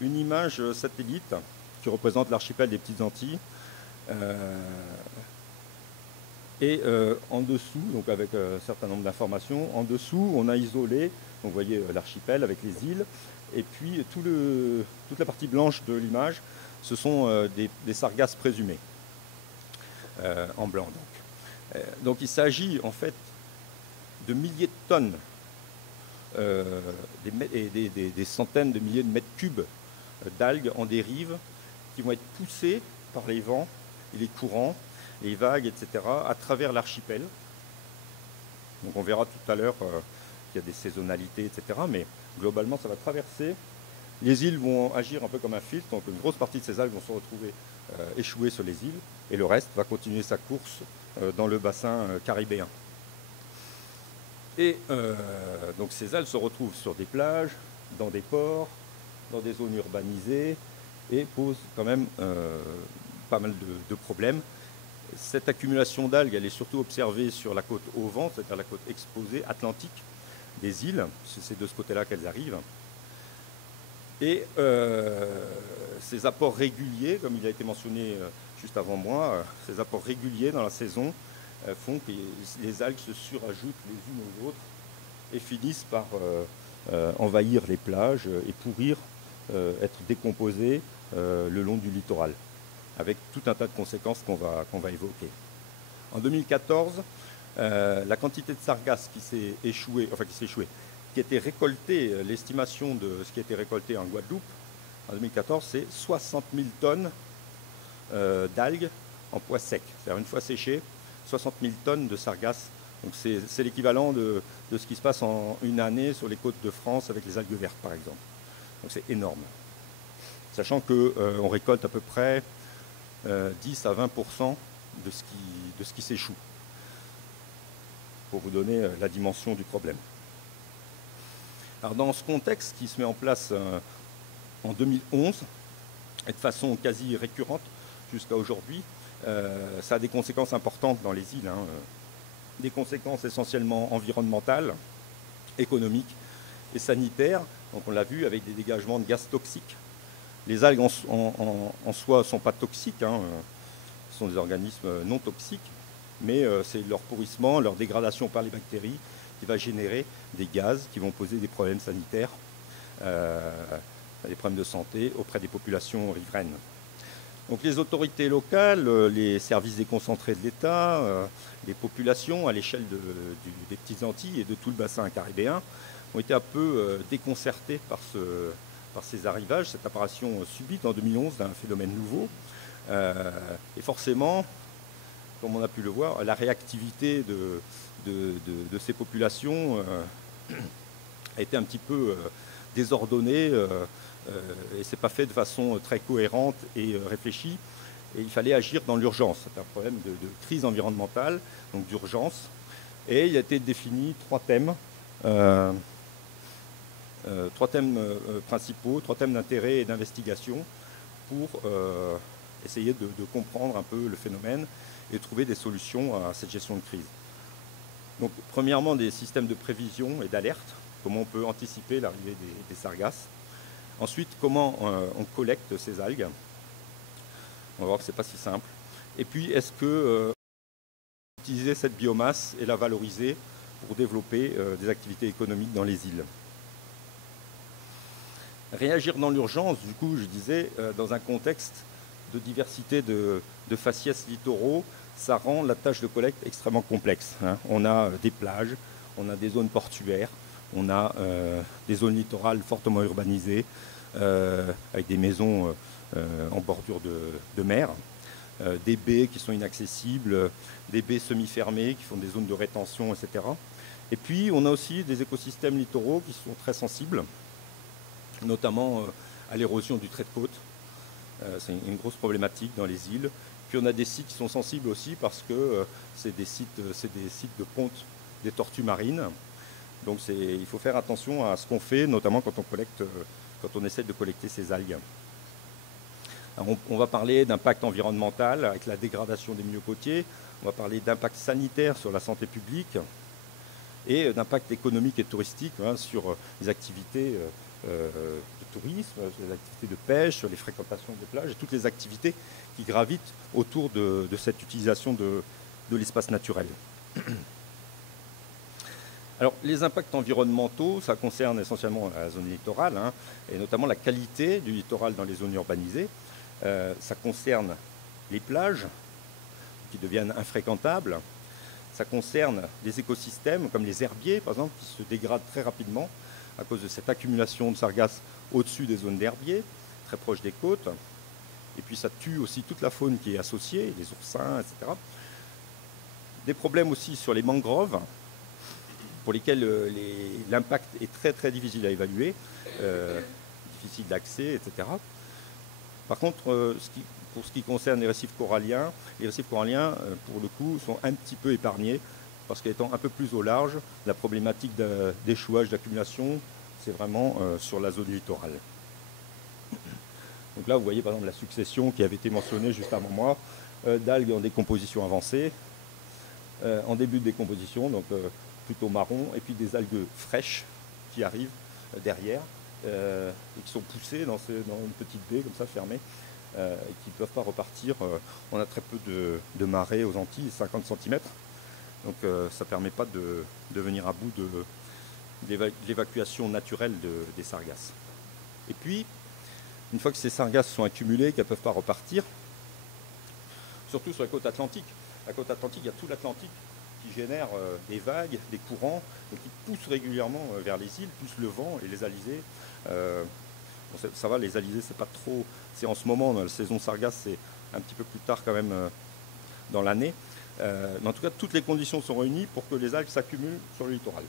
une image satellite qui représente l'archipel des Petites Antilles. Et en dessous, donc avec un certain nombre d'informations, en dessous on a isolé, donc vous voyez l'archipel avec les îles, et puis toute la partie blanche de l'image, ce sont des sargasses présumées, en blanc. Donc il s'agit en fait de milliers de tonnes, des centaines de milliers de mètres cubes d'algues en dérive qui vont être poussées par les vents et les courants, les vagues, etc., à travers l'archipel. Donc on verra tout à l'heure qu'il y a des saisonnalités, etc., mais globalement ça va traverser. Les îles vont agir un peu comme un filtre, donc une grosse partie de ces algues vont se retrouver échouées sur les îles, et le reste va continuer sa course dans le bassin caribéen. Et donc ces algues se retrouvent sur des plages, dans des ports, dans des zones urbanisées, et posent quand même pas mal de problèmes. Cette accumulation d'algues, elle est surtout observée sur la côte au vent, c'est-à-dire la côte exposée atlantique des îles. C'est de ce côté-là qu'elles arrivent. Et ces apports réguliers, comme il a été mentionné juste avant moi, ces apports réguliers dans la saison font que les algues se surajoutent les unes aux autres et finissent par envahir les plages et pourrir, être décomposées le long du littoral, avec tout un tas de conséquences qu'on va évoquer. En 2014, la quantité de sargasses qui s'est échouée, qui a été récoltée, l'estimation de ce qui a été récolté en Guadeloupe, en 2014, c'est 60 000 tonnes d'algues en pois sec. C'est-à-dire une fois séchées, 60 000 tonnes de sargasses. Donc c'est l'équivalent de ce qui se passe en une année sur les côtes de France avec les algues vertes, par exemple. Donc c'est énorme. Sachant qu'on récolte à peu près 10 à 20% de ce qui s'échoue, pour vous donner la dimension du problème. Alors dans ce contexte qui se met en place en 2011, et de façon quasi récurrente jusqu'à aujourd'hui, ça a des conséquences importantes dans les îles, des conséquences essentiellement environnementales, économiques et sanitaires. Donc on l'a vu avec des dégagements de gaz toxiques. Les algues en soi ne sont pas toxiques, ce sont des organismes non toxiques, mais c'est leur pourrissement, leur dégradation par les bactéries qui va générer des gaz qui vont poser des problèmes sanitaires, des problèmes de santé auprès des populations riveraines. Donc les autorités locales, les services déconcentrés de l'État, les populations à l'échelle des Petites Antilles et de tout le bassin caribéen ont été un peu déconcertés par ces arrivages, cette apparition subite en 2011 d'un phénomène nouveau. Et forcément, comme on a pu le voir, la réactivité de ces populations a été un petit peu désordonnée et ce n'est pas fait de façon très cohérente et réfléchie. Et il fallait agir dans l'urgence. C'est un problème de crise environnementale, donc d'urgence. Et il a été défini trois thèmes principaux, trois thèmes d'intérêt et d'investigation pour essayer de comprendre un peu le phénomène et trouver des solutions à cette gestion de crise. Donc, premièrement, des systèmes de prévision et d'alerte, comment on peut anticiper l'arrivée des sargasses. Ensuite, comment on collecte ces algues. On va voir que ce n'est pas si simple. Et puis, est-ce que utiliser cette biomasse et la valoriser pour développer des activités économiques dans les îles. Réagir dans l'urgence, du coup, je disais, dans un contexte de diversité de faciès littoraux, ça rend la tâche de collecte extrêmement complexe. On a des plages, on a des zones portuaires, on a des zones littorales fortement urbanisées, avec des maisons en bordure de mer, des baies qui sont inaccessibles, des baies semi-fermées qui font des zones de rétention, etc. Et puis, on a aussi des écosystèmes littoraux qui sont très sensibles, notamment à l'érosion du trait de côte. C'est une grosse problématique dans les îles. Puis on a des sites qui sont sensibles aussi parce que c'est des sites de ponte des tortues marines. Donc il faut faire attention à ce qu'on fait, notamment quand on essaie de collecter ces algues. Alors on va parler d'impact environnemental avec la dégradation des milieux côtiers. On va parler d'impact sanitaire sur la santé publique et d'impact économique et touristique sur les activités de tourisme, les activités de pêche, les fréquentations des plages et toutes les activités qui gravitent autour de cette utilisation de l'espace naturel. Alors, les impacts environnementaux, ça concerne essentiellement la zone littorale, et notamment la qualité du littoral dans les zones urbanisées. Ça concerne les plages qui deviennent infréquentables. Ça concerne les écosystèmes comme les herbiers, par exemple, qui se dégradent très rapidement à cause de cette accumulation de sargasses au-dessus des zones d'herbiers, très proches des côtes. Et puis ça tue aussi toute la faune qui est associée, les oursins, etc. Des problèmes aussi sur les mangroves, pour lesquels l'impact est très très difficile à évaluer, difficile d'accès, etc. Par contre, pour ce qui concerne les récifs coralliens, pour le coup, sont un petit peu épargnés, parce qu'étant un peu plus au large, la problématique d'échouage, d'accumulation, c'est vraiment sur la zone littorale. Donc là, vous voyez par exemple la succession qui avait été mentionnée juste avant moi, d'algues en décomposition avancée, en début de décomposition, donc plutôt marron, et puis des algues fraîches qui arrivent derrière, et qui sont poussées dans une petite baie comme ça fermée, et qui ne peuvent pas repartir. On a très peu de marées aux Antilles, 50 cm, donc ça ne permet pas de venir à bout de l'évacuation naturelle des sargasses. Et puis, une fois que ces sargasses sont accumulées, qu'elles ne peuvent pas repartir, surtout sur la côte atlantique. La côte atlantique, il y a tout l'Atlantique qui génère des vagues, des courants, et qui poussent régulièrement vers les îles, poussent le vent et les alizés. Ça va, les alizés, c'est pas trop... C'est en ce moment, dans la saison sargasse, c'est un petit peu plus tard quand même dans l'année. Mais en tout cas, toutes les conditions sont réunies pour que les algues s'accumulent sur le littoral.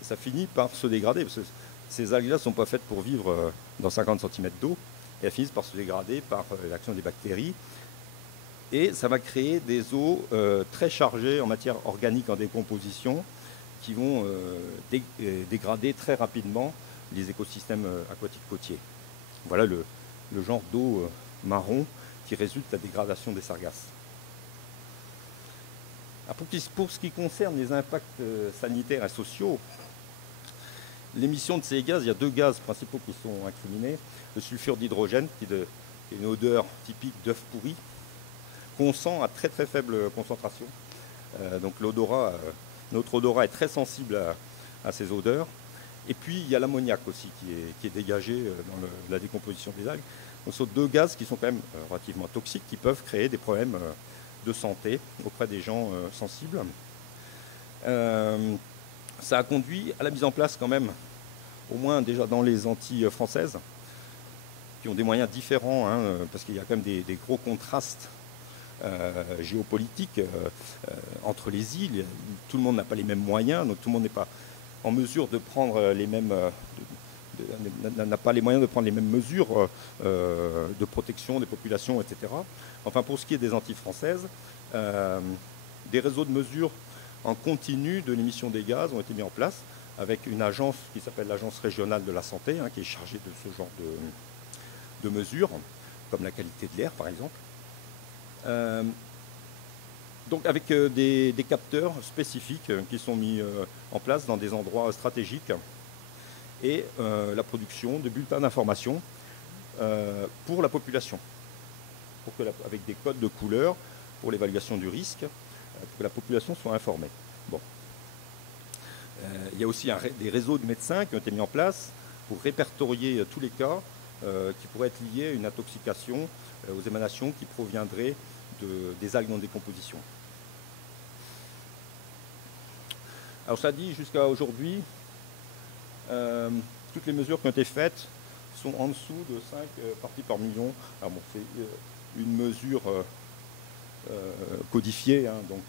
Et ça finit par se dégrader, parce que ces algues-là ne sont pas faites pour vivre dans 50 cm d'eau, et elles finissent par se dégrader par l'action des bactéries. Et ça va créer des eaux très chargées en matière organique en décomposition, qui vont dégrader très rapidement les écosystèmes aquatiques côtiers. Voilà le genre d'eau marron qui résulte de la dégradation des sargasses. Pour ce qui concerne les impacts sanitaires et sociaux, l'émission de ces gaz, il y a deux gaz principaux qui sont incriminés. Le sulfure d'hydrogène, qui est une odeur typique d'œuf pourri, qu'on sent à très très faible concentration. Donc notre odorat est très sensible à ces odeurs. Et puis il y a l'ammoniac aussi qui est dégagé dans la décomposition des algues. Donc ce sont deux gaz qui sont quand même relativement toxiques, qui peuvent créer des problèmes de santé auprès des gens sensibles. Ça a conduit à la mise en place quand même, au moins déjà dans les Antilles françaises, qui ont des moyens différents, parce qu'il y a quand même des gros contrastes géopolitiques entre les îles. Tout le monde n'a pas les mêmes moyens, donc tout le monde n'est pas en mesure de prendre les mêmes, n'a pas les moyens de prendre les mêmes mesures de protection des populations, etc. Enfin, pour ce qui est des Antilles françaises, des réseaux de mesures en continu de l'émission des gaz ont été mis en place avec une agence qui s'appelle l'Agence régionale de la santé, qui est chargée de ce genre de mesures, comme la qualité de l'air, par exemple. Donc avec des capteurs spécifiques qui sont mis en place dans des endroits stratégiques et la production de bulletins d'information pour la population, avec des codes de couleur pour l'évaluation du risque, pour que la population soit informée. Bon. Il y a aussi des réseaux de médecins qui ont été mis en place pour répertorier tous les cas qui pourraient être liés à une intoxication aux émanations qui proviendraient des algues en décomposition. Alors ça dit, jusqu'à aujourd'hui, toutes les mesures qui ont été faites sont en dessous de 5 parties par million. Alors bon, c'est une mesure codifiée, donc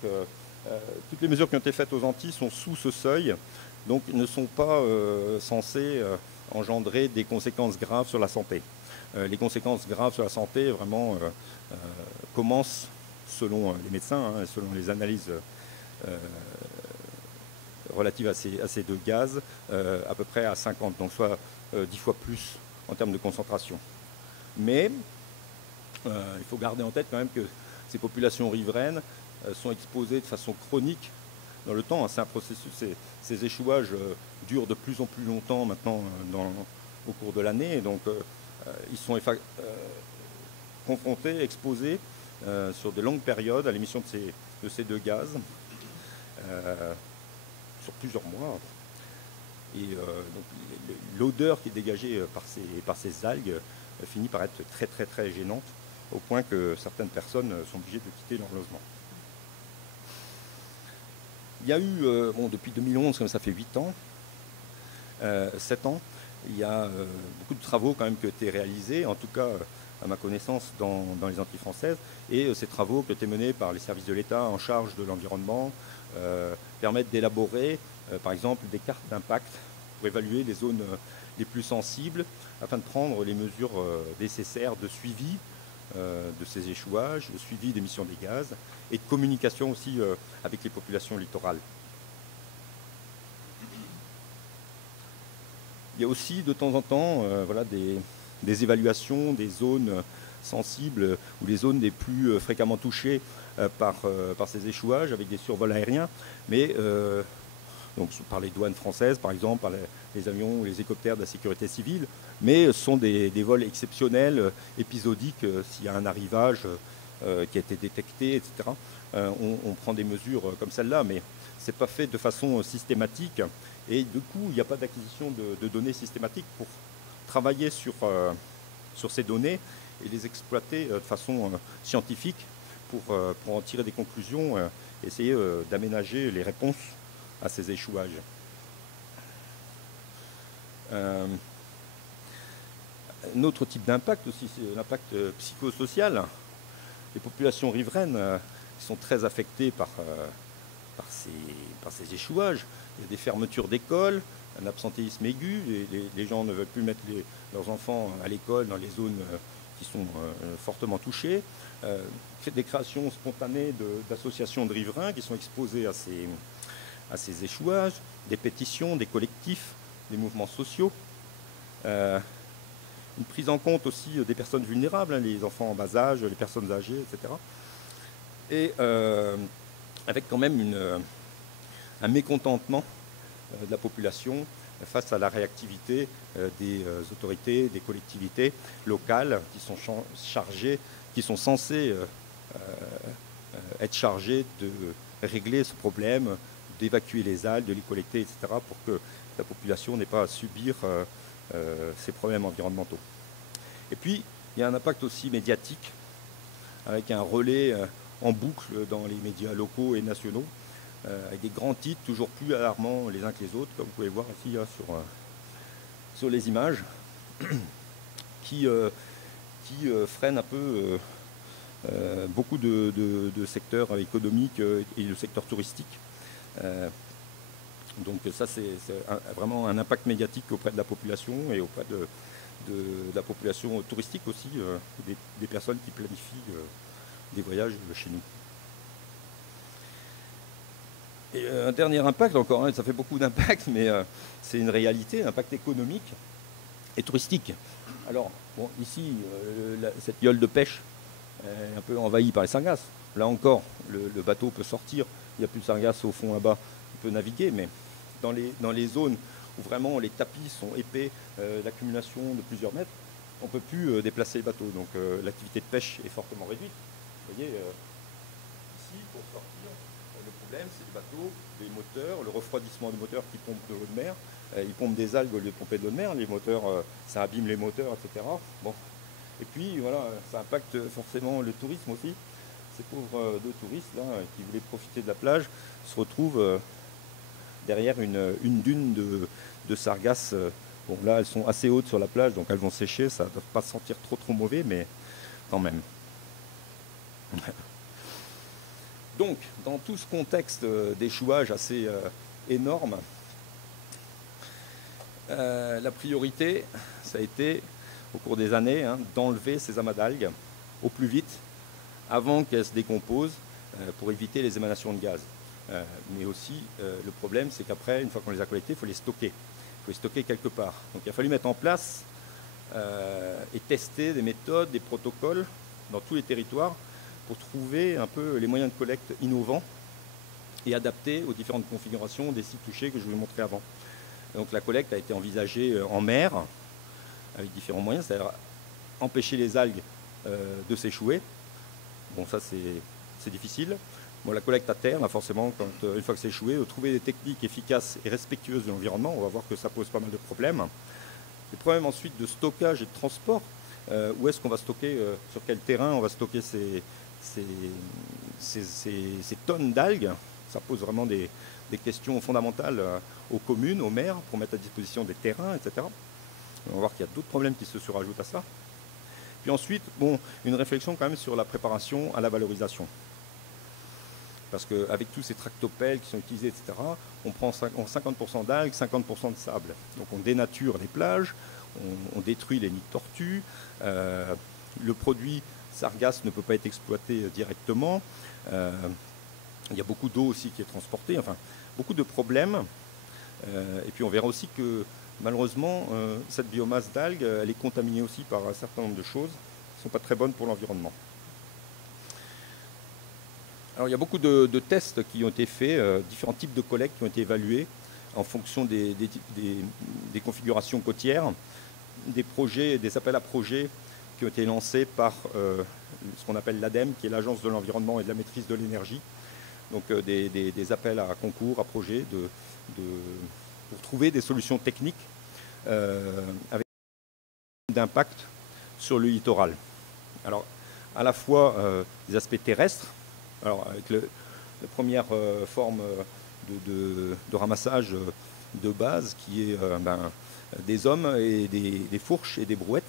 toutes les mesures qui ont été faites aux Antilles sont sous ce seuil, donc ne sont pas censées engendrer des conséquences graves sur la santé. Les conséquences graves sur la santé, vraiment, commencent, selon les médecins, selon les analyses relatives à ces deux gaz, à peu près à 50, donc soit 10 fois plus en termes de concentration. Mais il faut garder en tête quand même que ces populations riveraines sont exposées de façon chronique dans le temps. C'est un processus, ces échouages durent de plus en plus longtemps maintenant au cours de l'année, donc ils sont confrontés, exposés sur de longues périodes à l'émission de ces deux gaz, sur plusieurs mois. Et l'odeur qui est dégagée par ces algues finit par être très très très gênante, au point que certaines personnes sont obligées de quitter leur logement. Il y a eu, depuis 2011, comme ça fait 8 ans, 7 ans, il y a beaucoup de travaux quand même qui ont été réalisés, en tout cas à ma connaissance dans les Antilles françaises, et ces travaux qui ont été menés par les services de l'État en charge de l'environnement permettent d'élaborer par exemple des cartes d'impact pour évaluer les zones les plus sensibles afin de prendre les mesures nécessaires de suivi de ces échouages, de suivi d'émissions des gaz et de communication aussi avec les populations littorales. Il y a aussi de temps en temps des évaluations des zones sensibles ou les zones les plus fréquemment touchées par ces échouages avec des survols aériens, mais donc par les douanes françaises par exemple, par les avions ou les hélicoptères de la sécurité civile, mais ce sont des vols exceptionnels, épisodiques, s'il y a un arrivage qui a été détecté, etc. On prend des mesures comme celle-là, mais ce n'est pas fait de façon systématique. Et du coup, il n'y a pas d'acquisition de données systématiques pour travailler sur ces données et les exploiter de façon scientifique pour en tirer des conclusions, essayer d'aménager les réponses à ces échouages. Un autre type d'impact aussi, c'est l'impact psychosocial. Les populations riveraines sont très affectées par ces échouages. Il y a des fermetures d'écoles, un absentéisme aigu, les gens ne veulent plus mettre leurs enfants à l'école dans les zones qui sont fortement touchées. Des créations spontanées d'associations de riverains qui sont exposés à ces échouages, des pétitions, des collectifs, des mouvements sociaux. Une prise en compte aussi des personnes vulnérables, les enfants en bas âge, les personnes âgées, etc. Et avec quand même un mécontentement de la population face à la réactivité des autorités, des collectivités locales qui sont chargées, qui sont censées être chargées de régler ce problème, d'évacuer les algues, de les collecter, etc., pour que la population n'ait pas à subir ces problèmes environnementaux. Et puis, il y a un impact aussi médiatique, avec un relais en boucle dans les médias locaux et nationaux, avec des grands titres toujours plus alarmants les uns que les autres, comme vous pouvez voir ici sur les images, qui freinent un peu beaucoup de secteurs économiques et le secteur touristique. Donc ça, c'est vraiment un impact médiatique auprès de la population et auprès de la population touristique aussi, des personnes qui planifient des voyages chez nous. Et un dernier impact, encore, ça fait beaucoup d'impact, mais c'est une réalité, l'impact économique et touristique. Alors, bon, ici, cette yole de pêche est un peu envahie par les sargasses. Là encore, le bateau peut sortir, il n'y a plus de sargasses au fond là-bas, il peut naviguer, mais dans les zones où vraiment les tapis sont épais, l'accumulation de plusieurs mètres, on ne peut plus déplacer les bateaux. Donc l'activité de pêche est fortement réduite. Vous voyez, ici, pour sortir, le problème, c'est les bateaux, les moteurs, le refroidissement des moteurs qui pompent de l'eau de mer. Ils pompent des algues au lieu de pomper de l'eau de mer. Les moteurs, ça abîme les moteurs, etc. Bon. Et puis, voilà, ça impacte forcément le tourisme aussi. Ces pauvres deux touristes là, qui voulaient profiter de la plage se retrouvent derrière une dune de sargasses. Bon, là, elles sont assez hautes sur la plage, donc elles vont sécher. Ça ne doit pas sentir trop mauvais, mais quand même. Donc, dans tout ce contexte d'échouage assez énorme, la priorité, ça a été, au cours des années, d'enlever ces amas d'algues au plus vite, avant qu'elles se décomposent, pour éviter les émanations de gaz. Mais aussi, le problème, c'est qu'après, une fois qu'on les a collectés, il faut les stocker. Il faut les stocker quelque part. Donc il a fallu mettre en place et tester des méthodes, des protocoles dans tous les territoires pour trouver un peu les moyens de collecte innovants et adaptés aux différentes configurations des sites touchés que je vous ai montré avant. Donc la collecte a été envisagée en mer avec différents moyens, c'est-à-dire empêcher les algues de s'échouer. Bon, ça c'est difficile. Bon, la collecte à terre, là, forcément, une fois que c'est échoué, trouver des techniques efficaces et respectueuses de l'environnement, on va voir que ça pose pas mal de problèmes. Les problèmes ensuite de stockage et de transport. Où est-ce qu'on va stocker, sur quel terrain on va stocker ces tonnes d'algues? Ça pose vraiment des questions fondamentales aux communes, aux maires, pour mettre à disposition des terrains, etc. On va voir qu'il y a d'autres problèmes qui se surajoutent à ça. Puis ensuite, bon, une réflexion quand même sur la préparation à la valorisation. Parce qu'avec tous ces tractopelles qui sont utilisés, etc., on prend 50% d'algues, 50% de sable. Donc on dénature les plages, on détruit les nids de tortues, le produit sargasse ne peut pas être exploité directement, il y a beaucoup d'eau aussi qui est transportée, enfin beaucoup de problèmes. Et puis on verra aussi que malheureusement cette biomasse d'algues elle est contaminée aussi par un certain nombre de choses qui ne sont pas très bonnes pour l'environnement. Alors il y a beaucoup de tests qui ont été faits, différents types de collectes qui ont été évalués en fonction des configurations côtières, des projets, des appels à projets qui ont été lancés par ce qu'on appelle l'ADEME, qui est l'Agence de l'environnement et de la maîtrise de l'énergie. Donc des appels à concours, à projets pour trouver des solutions techniques avec d'impact sur le littoral. Alors à la fois des aspects terrestres, alors avec la première forme de ramassage de base qui est des hommes et des fourches et des brouettes,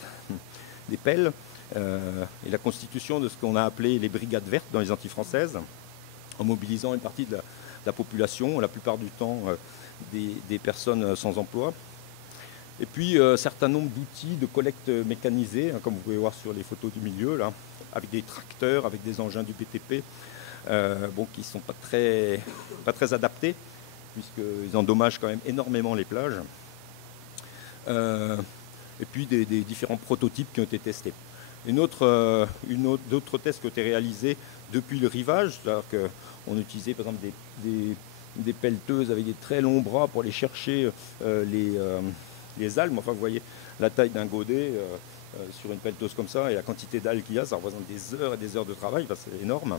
des pelles, et la constitution de ce qu'on a appelé les brigades vertes dans les Antilles françaises, en mobilisant une partie de la population, la plupart du temps des personnes sans emploi. Et puis un certain nombre d'outils de collecte mécanisés, comme vous pouvez voir sur les photos du milieu, là, avec des tracteurs, avec des engins du BTP, qui ne sont pas très adaptés, puisqu'ils endommagent quand même énormément les plages. Et puis des différents prototypes qui ont été testés. D'autres tests qui ont été réalisés depuis le rivage, c'est-à-dire qu'on utilisait par exemple des pelleteuses avec des très longs bras pour aller chercher les algues. Enfin, vous voyez la taille d'un godet sur une pelleteuse comme ça et la quantité d'algues qu'il y a, ça représente des heures et des heures de travail, c'est énorme.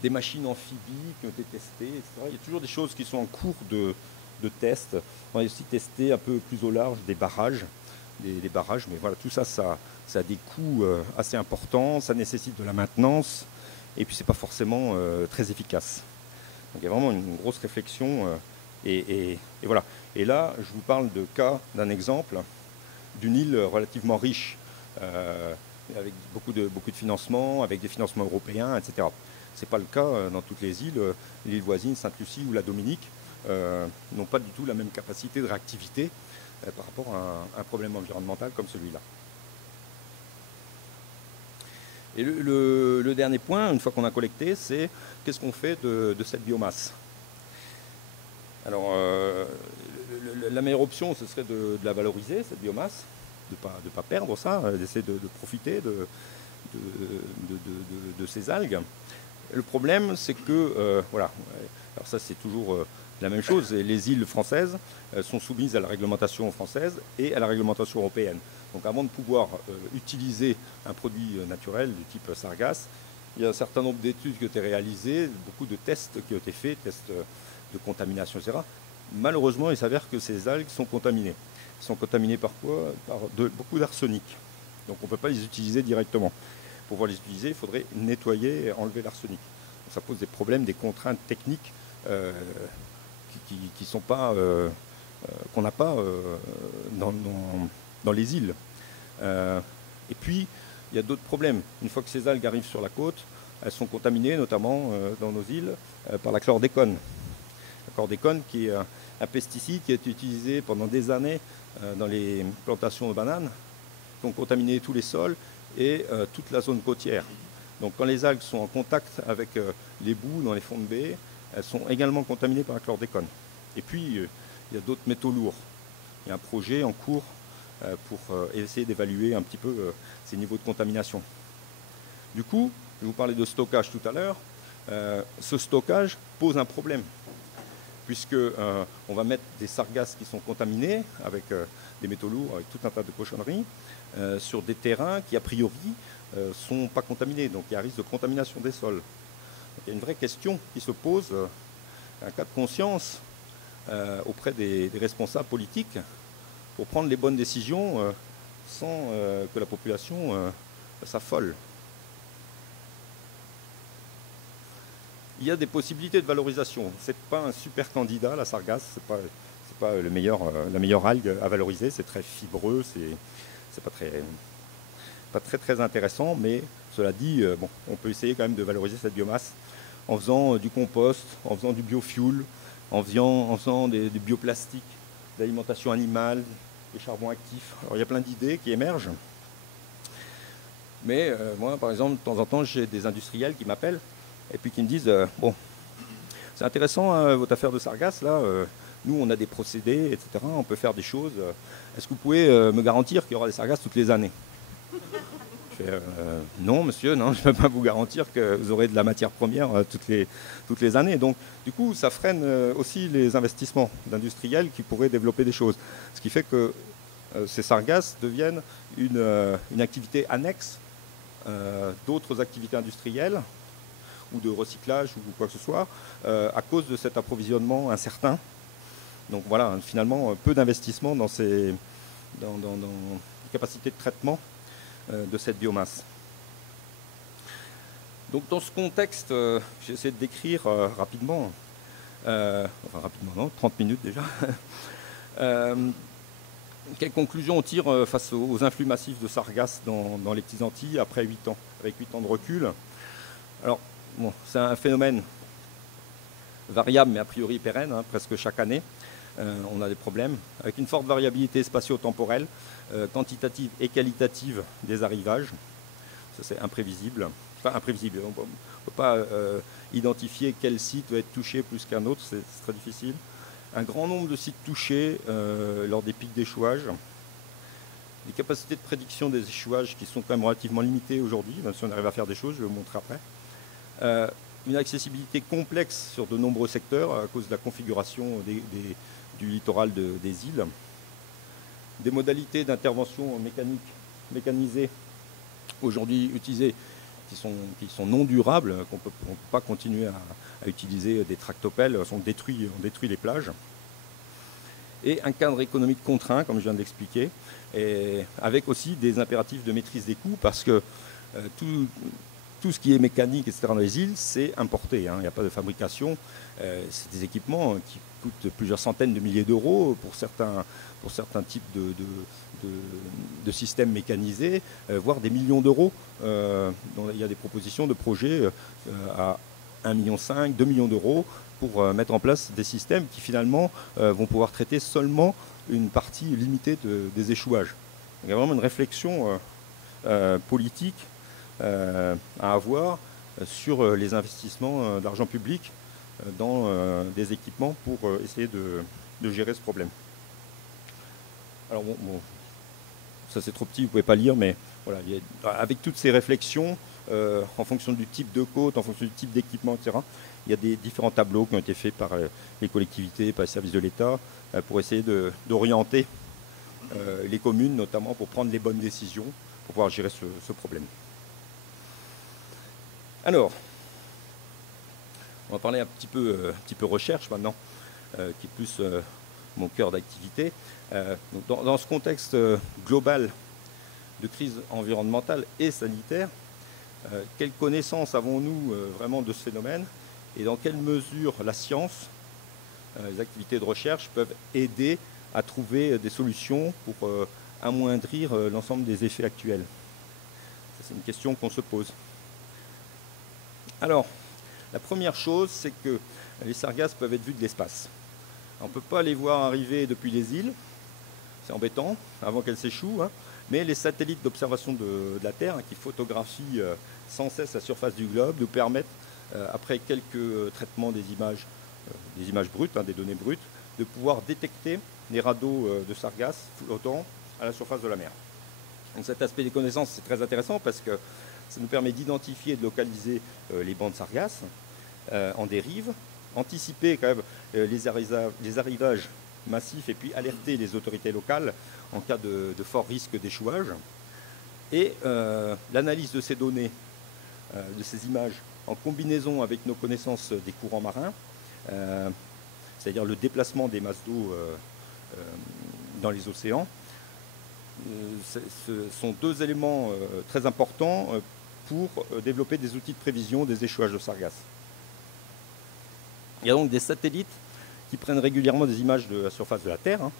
Des machines amphibies qui ont été testées, etc. Il y a toujours des choses qui sont en cours de tests. On va aussi tester un peu plus au large des barrages, mais voilà, tout ça, ça a des coûts assez importants, ça nécessite de la maintenance, et puis c'est pas forcément très efficace. Donc il y a vraiment une grosse réflexion, et voilà. Et là, je vous parle d'un exemple d'une île relativement riche, avec beaucoup de financements, avec des financements européens, etc. Ce n'est pas le cas dans toutes les îles. L'île voisine, Sainte-Lucie ou la Dominique, n'ont pas du tout la même capacité de réactivité par rapport à un problème environnemental comme celui-là. Et le dernier point, une fois qu'on a collecté, c'est qu'est-ce qu'on fait de cette biomasse. Alors, la meilleure option, ce serait de la valoriser, cette biomasse, de pas perdre ça, d'essayer de profiter de ces algues. Le problème, c'est que, voilà, alors ça c'est toujours la même chose, les îles françaises sont soumises à la réglementation française et à la réglementation européenne. Donc avant de pouvoir utiliser un produit naturel du type sargasse, il y a un certain nombre d'études qui ont été réalisées, beaucoup de tests qui ont été faits, tests de contamination, etc. Malheureusement, il s'avère que ces algues sont contaminées. Elles sont contaminées par quoi? Par beaucoup d'arsenic. Donc on ne peut pas les utiliser directement. Pour pouvoir les utiliser, il faudrait nettoyer et enlever l'arsenic. Ça pose des problèmes, des contraintes techniques qui sont pas, qu'on n'a pas dans les îles. Et puis, il y a d'autres problèmes. Une fois que ces algues arrivent sur la côte, elles sont contaminées, notamment dans nos îles, par la chlordécone. La chlordécone qui est un pesticide qui a été utilisé pendant des années dans les plantations de bananes, qui ont contaminé tous les sols et toute la zone côtière. Donc quand les algues sont en contact avec les boues dans les fonds de baie, elles sont également contaminées par la chlordécone. Et puis, il y a d'autres métaux lourds. Il y a un projet en cours pour essayer d'évaluer un petit peu ces niveaux de contamination. Du coup, je vous parlais de stockage tout à l'heure. Ce stockage pose un problème, puisque on va mettre des sargasses qui sont contaminés avec des métaux lourds, avec tout un tas de cochonneries, sur des terrains qui, a priori, ne sont pas contaminés. Donc il y a un risque de contamination des sols. Donc, il y a une vraie question qui se pose, un cas de conscience auprès des responsables politiques pour prendre les bonnes décisions sans que la population s'affole. Il y a des possibilités de valorisation. Ce n'est pas un super candidat, la sargasse. Ce n'est pas la meilleure algue à valoriser. C'est très fibreux, c'est pas très intéressant. Mais cela dit, bon, on peut essayer quand même de valoriser cette biomasse en faisant du compost, en faisant du biofuel, en faisant des bioplastiques, d'alimentation animale, des charbons actifs. Alors il y a plein d'idées qui émergent. Mais moi, par exemple, de temps en temps, j'ai des industriels qui m'appellent et puis qui me disent bon, c'est intéressant votre affaire de sargasse, là, nous on a des procédés, etc. On peut faire des choses. Est-ce que vous pouvez me garantir qu'il y aura des sargasses toutes les années? Je fais non, monsieur, non, je ne peux pas vous garantir que vous aurez de la matière première toutes les années. Donc, du coup, ça freine aussi les investissements d'industriels qui pourraient développer des choses. Ce qui fait que ces sargasses deviennent une activité annexe d'autres activités industrielles ou de recyclage ou quoi que ce soit, à cause de cet approvisionnement incertain. Donc voilà, finalement, peu d'investissement dans les capacités de traitement de cette biomasse. Donc dans ce contexte, j'ai essayé de décrire rapidement, enfin rapidement non, 30 minutes déjà, quelles conclusions on tire face aux influx massifs de sargasses dans les Petites Antilles après 8 ans, avec 8 ans de recul. Alors, bon, c'est un phénomène variable, mais a priori pérenne, hein, presque chaque année. On a des problèmes, avec une forte variabilité spatio-temporelle, quantitative et qualitative des arrivages. Ça, c'est imprévisible. Enfin, imprévisible. On ne peut pas identifier quel site va être touché plus qu'un autre, c'est très difficile. Un grand nombre de sites touchés lors des pics d'échouage. Les capacités de prédiction des échouages qui sont quand même relativement limitées aujourd'hui, même si on arrive à faire des choses, je vais vous montrer après. Une accessibilité complexe sur de nombreux secteurs à cause de la configuration du littoral des îles. Des modalités d'intervention mécanisées aujourd'hui utilisées qui sont non durables, qu'on ne peut pas continuer à utiliser des tractopelles, on détruit les plages. Et un cadre économique contraint, comme je viens de l'expliquer, et avec aussi des impératifs de maîtrise des coûts, parce que tout ce qui est mécanique, etc. dans les îles, c'est importé. Il n'y a pas de fabrication. C'est des équipements qui coûtent plusieurs centaines de milliers d'euros pour certains types de systèmes mécanisés, voire des millions d'euros. Il y a des propositions de projets 1,5 million, 2 millions d'euros pour mettre en place des systèmes qui finalement vont pouvoir traiter seulement une partie limitée des échouages. Il y a vraiment une réflexion politique à avoir sur les investissements d'argent public dans des équipements pour essayer de gérer ce problème. Alors bon, ça c'est trop petit, vous ne pouvez pas lire, mais voilà, avec toutes ces réflexions, en fonction du type de côte, en fonction du type d'équipement, etc., il y a des différents tableaux qui ont été faits par les collectivités, par les services de l'État, pour essayer d'orienter les communes, notamment pour prendre les bonnes décisions, pour pouvoir gérer ce problème. Alors, on va parler un petit peu recherche maintenant, qui est plus mon cœur d'activité. Dans ce contexte global de crise environnementale et sanitaire, quelles connaissances avons-nous vraiment de ce phénomène et dans quelle mesure la science, les activités de recherche peuvent aider à trouver des solutions pour amoindrir l'ensemble des effets actuels? C'est une question qu'on se pose. Alors, la première chose, c'est que les sargasses peuvent être vus de l'espace. On ne peut pas les voir arriver depuis les îles, c'est embêtant, avant qu'elles s'échouent, hein. Mais les satellites d'observation de la Terre, hein, qui photographient sans cesse la surface du globe, nous permettent, après quelques traitements des images brutes, hein, des données brutes, de pouvoir détecter les radeaux de sargasses flottants à la surface de la mer. Donc cet aspect des connaissances, c'est très intéressant parce que ça nous permet d'identifier et de localiser les bancs de sargasses en dérive, anticiper quand même les arrivages massifs et puis alerter les autorités locales en cas de fort risque d'échouage. Et l'analyse de ces données, de ces images, en combinaison avec nos connaissances des courants marins, c'est-à-dire le déplacement des masses d'eau dans les océans, ce sont deux éléments très importants pour développer des outils de prévision des échouages de sargasses. Il y a donc des satellites qui prennent régulièrement des images de la surface de la Terre, hein,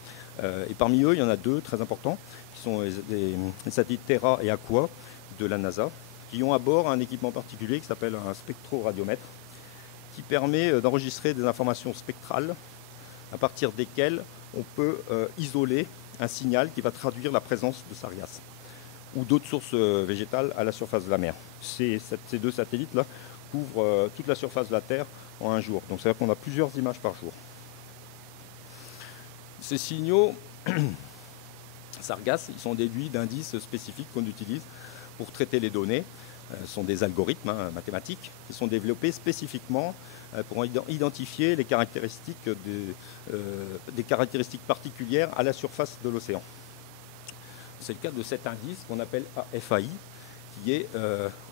et parmi eux, il y en a deux très importants, qui sont les satellites Terra et Aqua de la NASA, qui ont à bord un équipement particulier qui s'appelle un spectroradiomètre, qui permet d'enregistrer des informations spectrales à partir desquelles on peut isoler un signal qui va traduire la présence de sargasses ou d'autres sources végétales à la surface de la mer. Ces deux satellites-là couvrent toute la surface de la Terre en un jour. Donc c'est-à-dire qu'on a plusieurs images par jour. Ces signaux sargasses, ils sont déduits d'indices spécifiques qu'on utilise pour traiter les données. Ce sont des algorithmes mathématiques qui sont développés spécifiquement pour identifier les caractéristiques, des caractéristiques particulières à la surface de l'océan. C'est le cas de cet indice qu'on appelle AFAI, qui est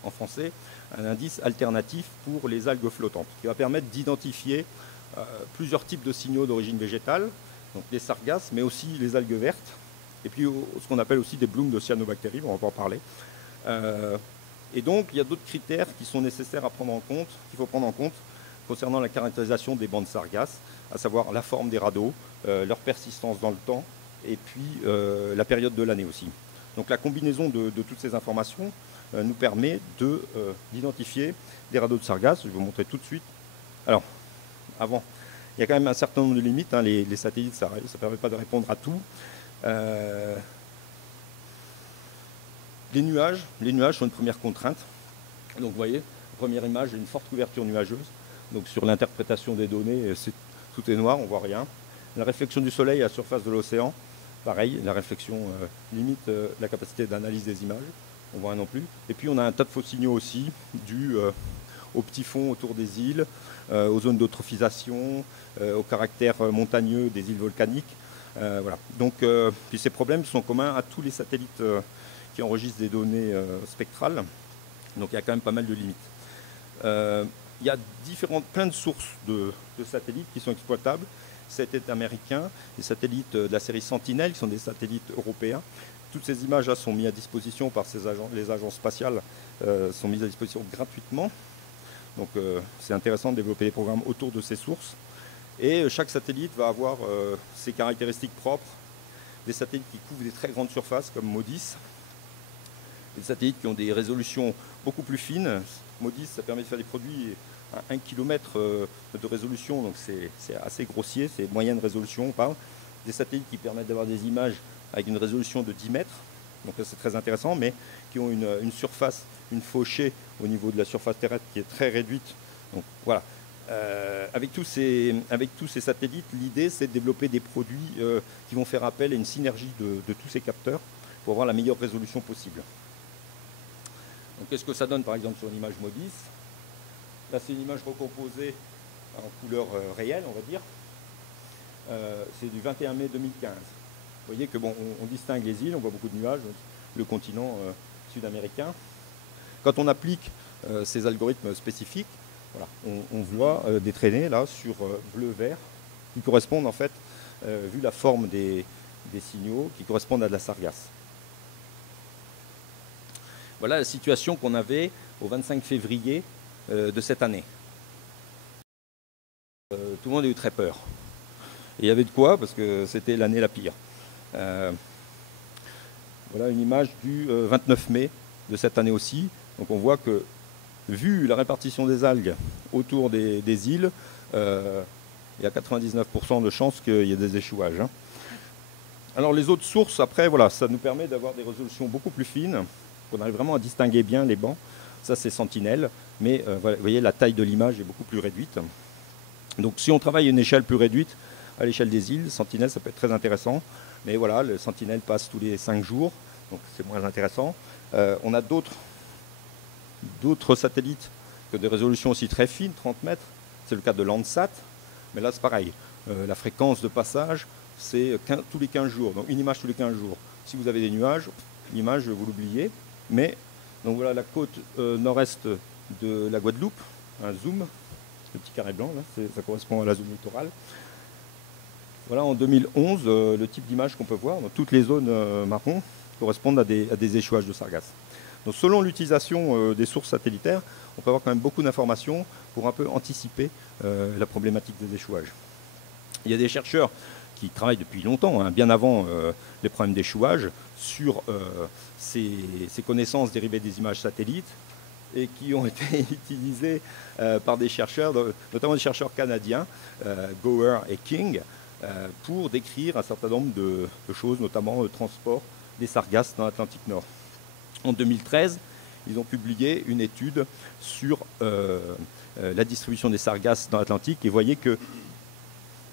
en français un indice alternatif pour les algues flottantes, qui va permettre d'identifier plusieurs types de signaux d'origine végétale, donc les sargasses, mais aussi les algues vertes, et puis ce qu'on appelle aussi des blooms de cyanobactéries, on va pas en parler. Et donc, il y a d'autres critères qui sont nécessaires à prendre en compte, qu'il faut prendre en compte concernant la caractérisation des bancs de sargasses, à savoir la forme des radeaux, leur persistance dans le temps, et puis la période de l'année aussi. Donc la combinaison de toutes ces informations nous permet d'identifier des radeaux de sargasses. Je vais vous montrer tout de suite. Alors, avant, il y a quand même un certain nombre de limites, hein. Les satellites, ça ne permet pas de répondre à tout. Les nuages sont une première contrainte. Donc vous voyez, la première image, une forte couverture nuageuse. Donc sur l'interprétation des données, tout est noir, on ne voit rien. La réflexion du soleil à la surface de l'océan, pareil, la réflexion limite la capacité d'analyse des images, on ne voit rien non plus. Et puis on a un tas de faux signaux aussi, dus au petit fond autour des îles, aux zones d'eutrophisation, au caractère montagneux des îles volcaniques. Voilà. Donc puis ces problèmes sont communs à tous les satellites qui enregistrent des données spectrales. Donc il y a quand même pas mal de limites. Il y a plein de sources de satellites qui sont exploitables. Satellites américains, les satellites de la série Sentinel, qui sont des satellites européens. Toutes ces images-là sont mises à disposition par les agences spatiales, sont mises à disposition gratuitement. Donc c'est intéressant de développer des programmes autour de ces sources. Et chaque satellite va avoir ses caractéristiques propres. Des satellites qui couvrent des très grandes surfaces comme MODIS. Des satellites qui ont des résolutions beaucoup plus fines. MODIS, ça permet de faire des produits à 1 km de résolution, donc c'est assez grossier, c'est moyenne résolution, on parle. Des satellites qui permettent d'avoir des images avec une résolution de 10 mètres, donc c'est très intéressant, mais qui ont une surface, une fauchée au niveau de la surface terrestre qui est très réduite. Donc voilà. Avec tous ces satellites, l'idée c'est de développer des produits qui vont faire appel à une synergie de tous ces capteurs pour avoir la meilleure résolution possible. Donc qu'est-ce que ça donne par exemple sur l'image MODIS? Là c'est une image recomposée en couleur réelle, on va dire. C'est du 21 mai 2015. Vous voyez que bon, on distingue les îles, on voit beaucoup de nuages, le continent sud-américain. Quand on applique ces algorithmes spécifiques, voilà, on voit des traînées là sur bleu-vert qui correspondent en fait, vu la forme des signaux, qui correspondent à de la sargasse. Voilà la situation qu'on avait au 25 février de cette année. Tout le monde a eu très peur. Et il y avait de quoi, parce que c'était l'année la pire. Voilà une image du 29 mai de cette année aussi. Donc on voit que, vu la répartition des algues autour des îles, il y a 99% de chances qu'il y ait des échouages. Hein. Alors les autres sources, après, voilà, ça nous permet d'avoir des résolutions beaucoup plus fines, qu'on arrive vraiment à distinguer bien les bancs. Ça, c'est Sentinelle, mais voilà, vous voyez, la taille de l'image est beaucoup plus réduite. Donc si on travaille à une échelle plus réduite, à l'échelle des îles, Sentinelle, ça peut être très intéressant. Mais voilà, le Sentinelle passe tous les 5 jours, donc c'est moins intéressant. On a d'autres satellites qui ont des résolutions aussi très fines, 30 mètres. C'est le cas de Landsat, mais là c'est pareil. La fréquence de passage, c'est tous les 15 jours, donc une image tous les 15 jours. Si vous avez des nuages, l'image, vous l'oubliez. Mais, donc voilà la côte nord-est de la Guadeloupe, un zoom, le petit carré blanc, là, ça correspond à la zone littorale. Voilà, en 2011, le type d'image qu'on peut voir, donc toutes les zones marron correspondent à des échouages de sargasses. Donc selon l'utilisation des sources satellitaires, on peut avoir quand même beaucoup d'informations pour un peu anticiper la problématique des échouages. Il y a des chercheurs qui travaillent depuis longtemps, hein, bien avant les problèmes d'échouage, sur ces connaissances dérivées des images satellites et qui ont été utilisées par des chercheurs, notamment des chercheurs canadiens, Gower et King, pour décrire un certain nombre de choses, notamment le transport des sargasses dans l'Atlantique Nord. En 2013, ils ont publié une étude sur la distribution des sargasses dans l'Atlantique et voyez que,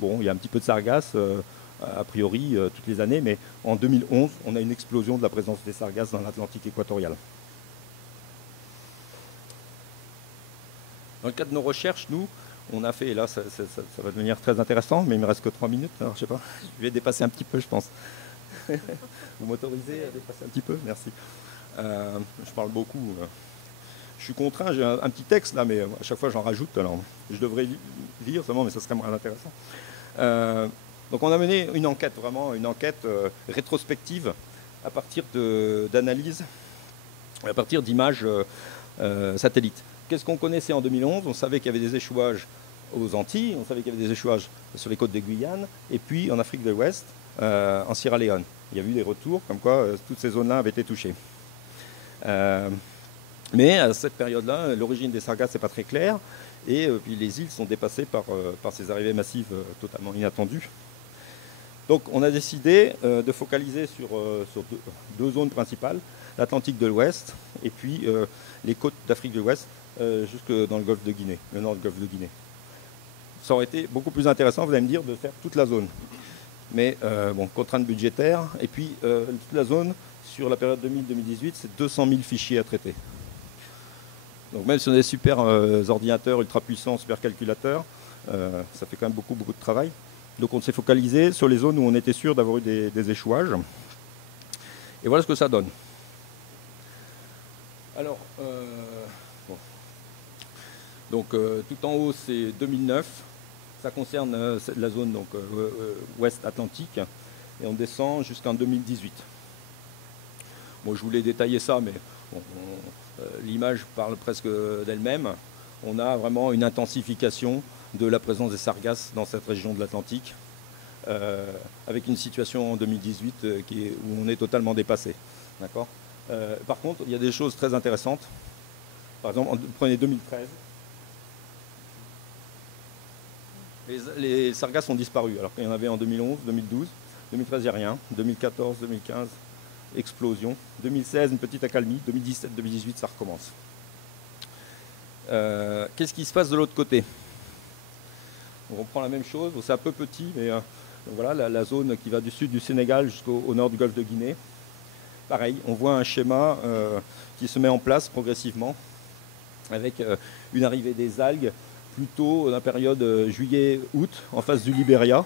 bon, il y a un petit peu de sargasses a priori toutes les années, mais en 2011, on a une explosion de la présence des sargasses dans l'Atlantique équatorial. Dans le cadre de nos recherches, nous, on a fait, et là ça va devenir très intéressant, mais il me reste que 3 minutes, alors je sais pas, je vais dépasser un petit peu je pense. Vous m'autorisez à dépasser un petit peu? Merci. Je parle beaucoup. Je suis contraint, j'ai un petit texte là, mais à chaque fois j'en rajoute, alors je devrais lire seulement, mais ça serait moins intéressant. Donc on a mené une enquête, vraiment une enquête rétrospective à partir d'analyses, à partir d'images satellites. Qu'est-ce qu'on connaissait en 2011? On savait qu'il y avait des échouages aux Antilles, on savait qu'il y avait des échouages sur les côtes de Guyane, et puis en Afrique de l'Ouest, en Sierra Leone. Il y a eu des retours comme quoi toutes ces zones-là avaient été touchées. Mais à cette période-là, l'origine des sargasses n'est pas très claire, et puis les îles sont dépassées par ces arrivées massives totalement inattendues. Donc on a décidé de focaliser sur deux zones principales, l'Atlantique de l'Ouest et puis les côtes d'Afrique de l'Ouest jusque dans le golfe de Guinée, le nord du golfe de Guinée. Ça aurait été beaucoup plus intéressant, vous allez me dire, de faire toute la zone. Mais bon, contrainte budgétaire, et puis toute la zone sur la période 2000-2018, c'est 200 000 fichiers à traiter. Donc même si on a des super ordinateurs ultra puissants, super calculateurs, ça fait quand même beaucoup de travail. Donc on s'est focalisé sur les zones où on était sûr d'avoir eu des échouages. Et voilà ce que ça donne. Alors, bon. Donc tout en haut c'est 2009, ça concerne la zone donc, ouest Atlantique, et on descend jusqu'en 2018. Bon, je voulais détailler ça, mais bon, l'image parle presque d'elle-même. On a vraiment une intensification de la présence des sargasses dans cette région de l'Atlantique, avec une situation en 2018 où on est totalement dépassé. D'accord ? Par contre, il y a des choses très intéressantes. Par exemple, prenez 2013. les sargasses ont disparu, alors qu'il y en avait en 2011, 2012, 2013, il n'y a rien, 2014, 2015, explosion, 2016, une petite accalmie, 2017, 2018, ça recommence. Qu'est-ce qui se passe de l'autre côté? On reprend la même chose, c'est un peu petit, mais voilà la zone qui va du sud du Sénégal jusqu'au nord du golfe de Guinée. Pareil, on voit un schéma qui se met en place progressivement, avec une arrivée des algues plutôt dans la période juillet-août, en face du Libéria.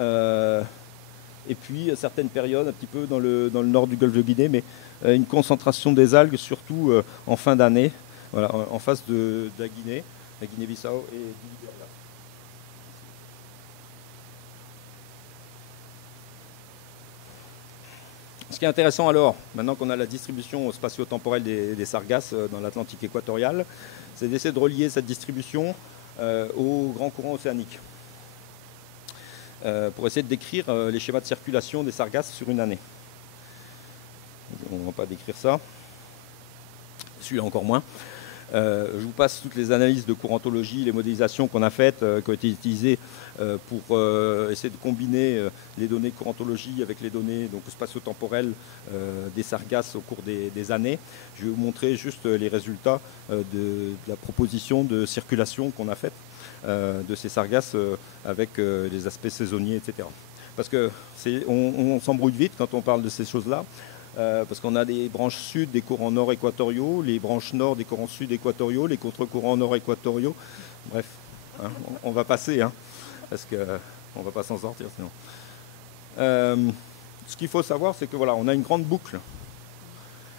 Et puis certaines périodes un petit peu dans le nord du golfe de Guinée, mais une concentration des algues surtout en fin d'année, voilà, en face de la Guinée, la Guinée-Bissau et du Libéria. Ce qui est intéressant alors, maintenant qu'on a la distribution spatio-temporelle des sargasses dans l'Atlantique équatorial, c'est d'essayer de relier cette distribution aux grands courants océaniques. Pour essayer de décrire les schémas de circulation des sargasses sur une année. On ne va pas décrire ça. Celui-là encore moins. Je vous passe toutes les analyses de courantologie, les modélisations qu'on a faites, qui ont été utilisées pour essayer de combiner les données de courantologie avec les données spatio-temporelles des sargasses au cours des années. Je vais vous montrer juste les résultats de la proposition de circulation qu'on a faite de ces sargasses avec les aspects saisonniers, etc. Parce qu'on s'embrouille vite quand on parle de ces choses-là. Parce qu'on a des branches sud des courants nord équatoriaux, les branches nord des courants sud équatoriaux, les contre-courants nord équatoriaux. Bref, hein, on va passer, hein, parce qu'on ne va pas s'en sortir sinon. Ce qu'il faut savoir, c'est que voilà, on a une grande boucle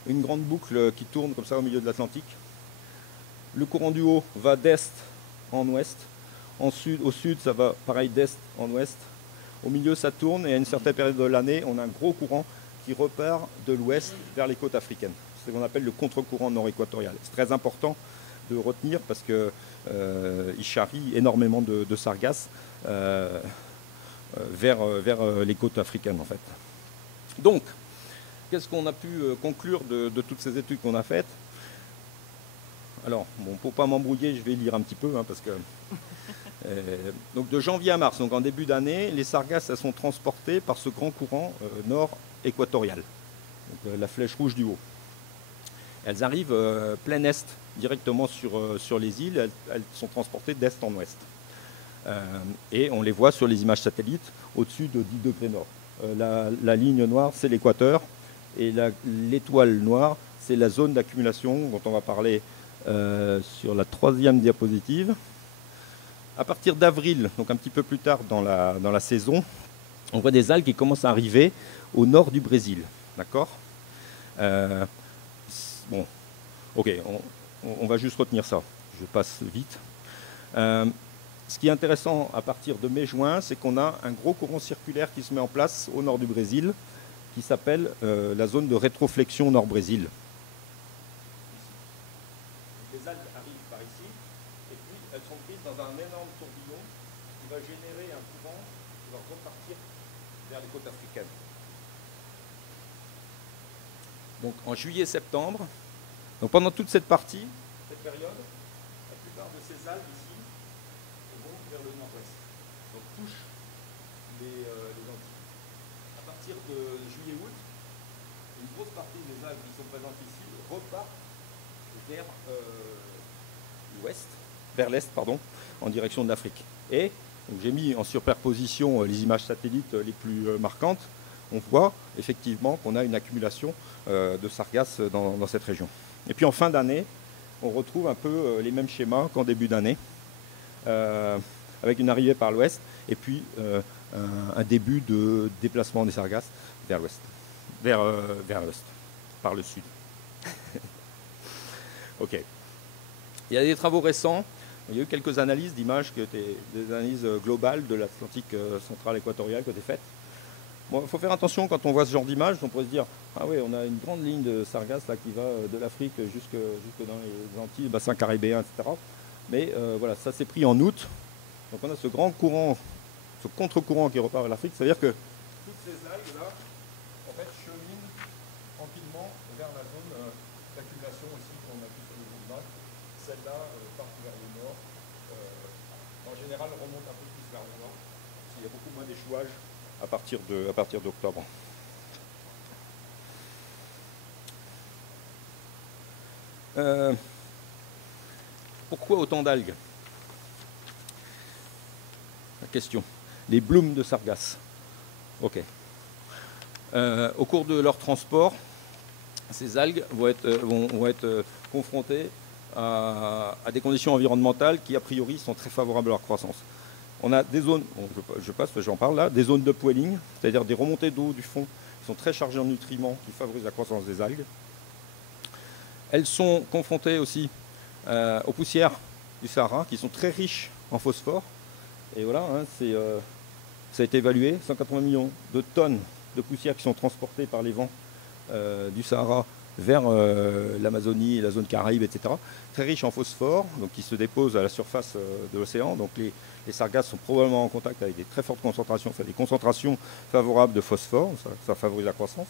qui tourne comme ça au milieu de l'Atlantique. Le courant du haut va d'est en ouest. Au sud, ça va pareil d'est en ouest. Au milieu, ça tourne et à une certaine période de l'année, on a un gros courant qui repart de l'ouest vers les côtes africaines. C'est ce qu'on appelle le contre-courant nord-équatorial. C'est très important de retenir parce qu'il charrie énormément de sargasses vers les côtes africaines en fait. Donc, qu'est-ce qu'on a pu conclure de toutes ces études qu'on a faites? Alors, bon, pour ne pas m'embrouiller, je vais lire un petit peu, hein, parce que... donc de janvier à mars, donc en début d'année, les sargasses elles sont transportées par ce grand courant nord-équatorial, la flèche rouge du haut. Elles arrivent plein est, directement sur les îles, elles sont transportées d'est en ouest. Et on les voit sur les images satellites au-dessus de 10 degrés nord. La ligne noire, c'est l'équateur, et l'étoile noire, c'est la zone d'accumulation dont on va parler sur la 3e diapositive. À partir d'avril, donc un petit peu plus tard dans la saison, on voit des algues qui commencent à arriver au nord du Brésil. D'accord ? Bon, ok, on va juste retenir ça. Je passe vite. Ce qui est intéressant à partir de mai-juin, c'est qu'on a un gros courant circulaire qui se met en place au nord du Brésil, qui s'appelle la zone de rétroflexion nord-Brésil. Les algues arrivent par ici, et puis elles sont prises dans un énorme tourbillon qui va générer un courant qui va repartir vers les côtes africaines. Donc en juillet-septembre, donc pendant toute cette partie, cette période, la plupart de ces algues ici vont vers le nord-ouest, donc touchent les Antilles. À partir de juillet-août, une grosse partie des algues qui sont présentes ici repartent vers l'est, en direction de l'Afrique. Et j'ai mis en superposition les images satellites les plus marquantes. On voit effectivement qu'on a une accumulation de sargasses dans cette région. Et puis en fin d'année, on retrouve un peu les mêmes schémas qu'en début d'année, avec une arrivée par l'ouest et puis un début de déplacement des sargasses vers l'ouest, vers l'est, par le sud. Ok. Il y a des travaux récents, il y a eu quelques analyses d'images qui étaient des analyses globales de l'Atlantique central équatorial qui ont été faites. Bon, il faut faire attention quand on voit ce genre d'image, on pourrait se dire ah oui, on a une grande ligne de sargasses là, qui va de l'Afrique jusque dans les Antilles, le bassin caribéen, etc. Mais voilà, ça s'est pris en août. Donc on a ce grand courant, ce contre-courant qui repart vers l'Afrique, c'est-à-dire que toutes ces algues là, en fait, cheminent tranquillement vers la zone d'accumulation aussi qu'on a pu sur les images. Celle-là part vers le nord, dans en général remontent un peu plus vers le nord. Il y a beaucoup moins d'échouage à partir d'octobre. Pourquoi autant d'algues? La question. Les blooms de sargasses. Ok. Au cours de leur transport, ces algues vont être confrontées à des conditions environnementales qui, a priori, sont très favorables à leur croissance. On a des zones, j'en parle là, des zones d'upwelling, c'est-à-dire des remontées d'eau du fond qui sont très chargées en nutriments qui favorisent la croissance des algues. Elles sont confrontées aussi aux poussières du Sahara qui sont très riches en phosphore. Et voilà, hein, ça a été évalué, 180 millions de tonnes de poussière qui sont transportées par les vents du Sahara vers l'Amazonie, la zone Caraïbe, etc. Très riches en phosphore, donc qui se déposent à la surface de l'océan. Donc les sargasses sont probablement en contact avec des très fortes concentrations, enfin des concentrations favorables de phosphore, ça favorise la croissance.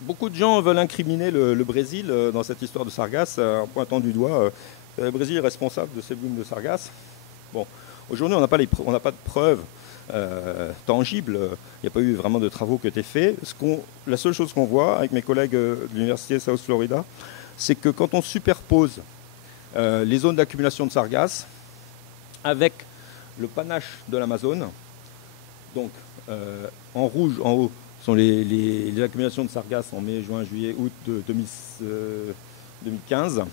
Beaucoup de gens veulent incriminer le Brésil dans cette histoire de sargasses en pointant du doigt le Brésil est responsable de ces blooms de sargasses. Bon, aujourd'hui, on n'a pas de preuves tangibles. Il n'y a pas eu vraiment de travaux qui ont été faits. La seule chose qu'on voit avec mes collègues de l'université South Florida, c'est que quand on superpose les zones d'accumulation de sargasses avec le panache de l'Amazone, donc en rouge en haut sont les accumulations de sargasses en mai, juin, juillet, août de 2015.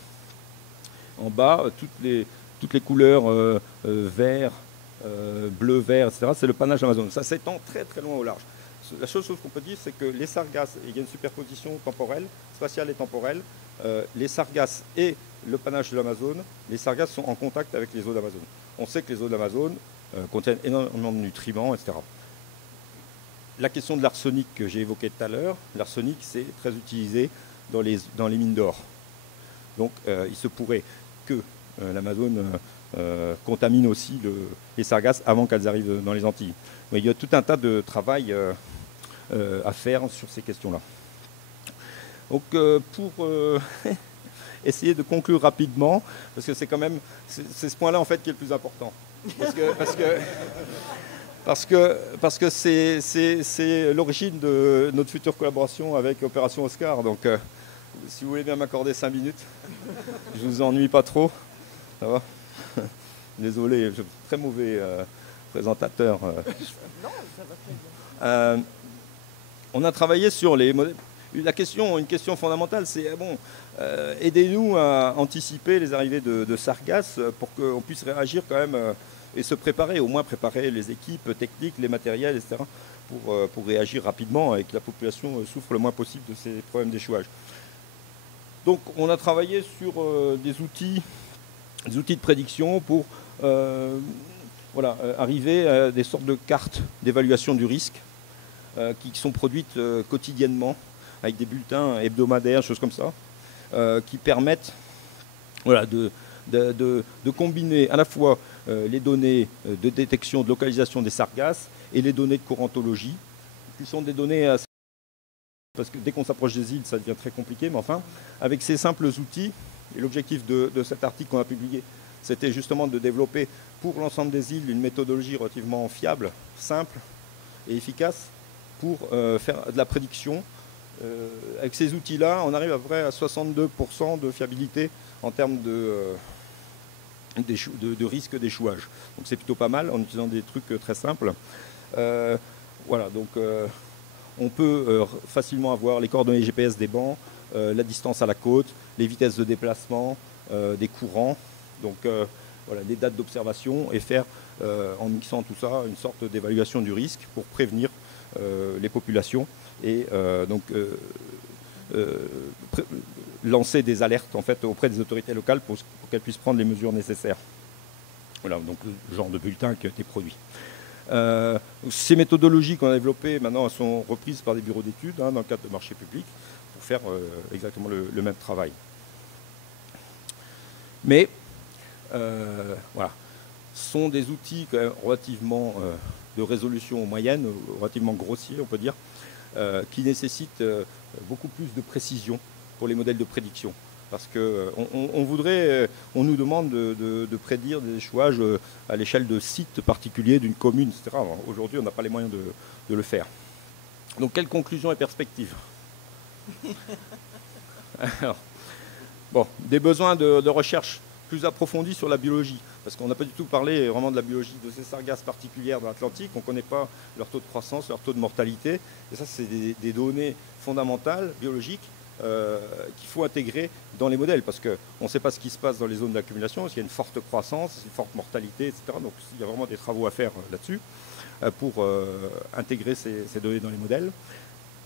En bas, toutes les couleurs vert, bleu, vert, etc., c'est le panache de l'Amazone. Ça s'étend très très loin au large. La seule chose qu'on peut dire, c'est que les sargasses, il y a une superposition temporelle, spatiale et temporelle, les sargasses et le panache de l'Amazone, les sargasses sont en contact avec les eaux d'Amazone. On sait que les eaux d'Amazone contiennent énormément de nutriments, etc. La question de l'arsenic que j'ai évoquée tout à l'heure, l'arsenic c'est très utilisé dans les mines d'or. Donc il se pourrait que l'Amazone contamine aussi les sargasses avant qu'elles arrivent dans les Antilles. Mais il y a tout un tas de travail à faire sur ces questions-là. Donc pour essayer de conclure rapidement, parce que c'est quand même c'est ce point-là en fait qui est le plus important. Parce que c'est l'origine de notre future collaboration avec Opération Oscar. Donc, si vous voulez bien m'accorder 5 minutes, je ne vous ennuie pas trop. Ça va? Désolé, je suis très mauvais présentateur. Non, ça va très bien. On a travaillé sur les modèles. Une question fondamentale, c'est aidez-nous à anticiper les arrivées de sargasses pour qu'on puisse réagir quand même et se préparer, au moins préparer les équipes techniques, les matériels, etc., pour réagir rapidement et que la population souffre le moins possible de ces problèmes d'échouage. Donc on a travaillé sur des outils de prédiction pour arriver à des sortes de cartes d'évaluation du risque qui sont produites quotidiennement avec des bulletins hebdomadaires, choses comme ça, qui permettent de combiner à la fois les données de détection, de localisation des sargasses et les données de courantologie, qui sont des données assez... Parce que dès qu'on s'approche des îles, ça devient très compliqué, mais enfin, avec ces simples outils, et l'objectif de cet article qu'on a publié, c'était justement de développer pour l'ensemble des îles une méthodologie relativement fiable, simple et efficace pour faire de la prédiction. Avec ces outils-là, on arrive à peu près à 62% de fiabilité en termes de risque d'échouage. Donc c'est plutôt pas mal en utilisant des trucs très simples. On peut facilement avoir les coordonnées GPS des bancs, la distance à la côte, les vitesses de déplacement, des courants, donc des dates d'observation et faire, en mixant tout ça, une sorte d'évaluation du risque pour prévenir les populations et lancer des alertes en fait, auprès des autorités locales pour qu'elles puissent prendre les mesures nécessaires. Voilà, donc le genre de bulletin qui a été produit. Ces méthodologies qu'on a développées maintenant elles sont reprises par des bureaux d'études dans le cadre de marchés publics pour faire exactement le même travail. Mais ce sont des outils quand même relativement de résolution moyenne, relativement grossiers on peut dire, qui nécessitent beaucoup plus de précision pour les modèles de prédiction. Parce qu'on nous demande de prédire des échouages à l'échelle de sites particuliers d'une commune, etc. Aujourd'hui, on n'a pas les moyens de le faire. Donc, quelles conclusions et perspectives? Alors, bon, des besoins de recherche plus approfondis sur la biologie, parce qu'on n'a pas du tout parlé vraiment de la biologie de ces sargasses particulières dans l'Atlantique. On ne connaît pas leur taux de croissance, leur taux de mortalité. Et ça, c'est des données fondamentales, biologiques, qu'il faut intégrer dans les modèles, parce qu'on ne sait pas ce qui se passe dans les zones d'accumulation, parce qu'il y a une forte croissance, une forte mortalité, etc. Donc il y a vraiment des travaux à faire là-dessus pour intégrer ces données dans les modèles.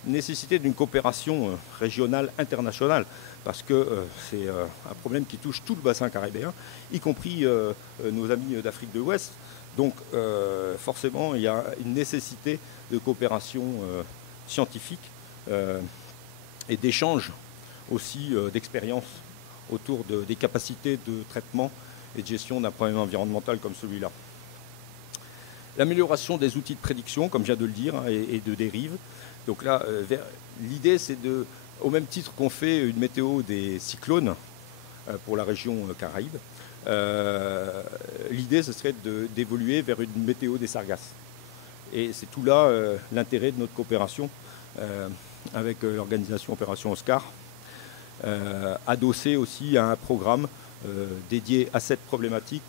Nécessité d'une coopération régionale, internationale, parce que c'est un problème qui touche tout le bassin caribéen, y compris nos amis d'Afrique de l'Ouest. Donc forcément, il y a une nécessité de coopération scientifique et d'échange aussi d'expérience autour des capacités de traitement et de gestion d'un problème environnemental comme celui-là. L'amélioration des outils de prédiction, comme je viens de le dire, hein, et de dérive. Donc là, l'idée, c'est au même titre qu'on fait une météo des cyclones pour la région Caraïbes, l'idée, ce serait d'évoluer vers une météo des sargasses. Et c'est tout là l'intérêt de notre coopération avec l'organisation Opération Oscar, adossée aussi à un programme dédié à cette problématique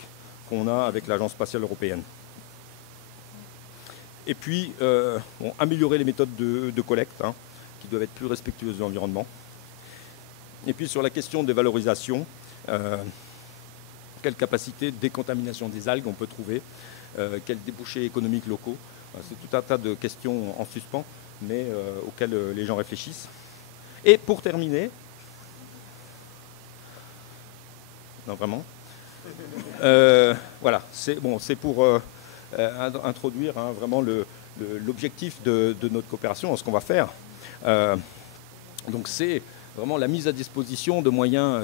qu'on a avec l'Agence spatiale européenne. Et puis, améliorer les méthodes de collecte, hein, qui doivent être plus respectueuses de l'environnement. Et puis, sur la question des valorisations, quelle capacité de décontamination des algues on peut trouver, quels débouchés économiques locaux. C'est tout un tas de questions en suspens, mais auxquelles les gens réfléchissent. Et pour terminer, non vraiment, voilà, c'est pour introduire hein, vraiment l'objectif de notre coopération, ce qu'on va faire. Donc c'est vraiment la mise à disposition de moyens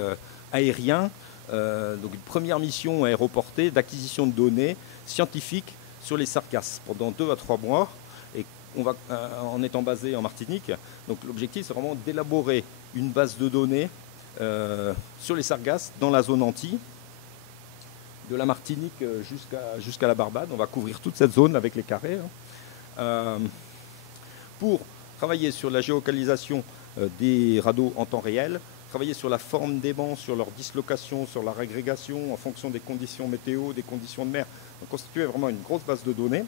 aériens, donc une première mission aéroportée d'acquisition de données scientifiques sur les sargasses pendant 2 à 3 mois, et en étant basé en Martinique. Donc l'objectif, c'est vraiment d'élaborer une base de données sur les sargasses dans la zone Antilles, de la Martinique jusqu'à la Barbade. On va couvrir toute cette zone avec les carrés, hein, pour travailler sur la géolocalisation des radeaux en temps réel, travailler sur la forme des bancs, sur leur dislocation, sur leur agrégation en fonction des conditions météo, des conditions de mer. Donc, constituer vraiment une grosse base de données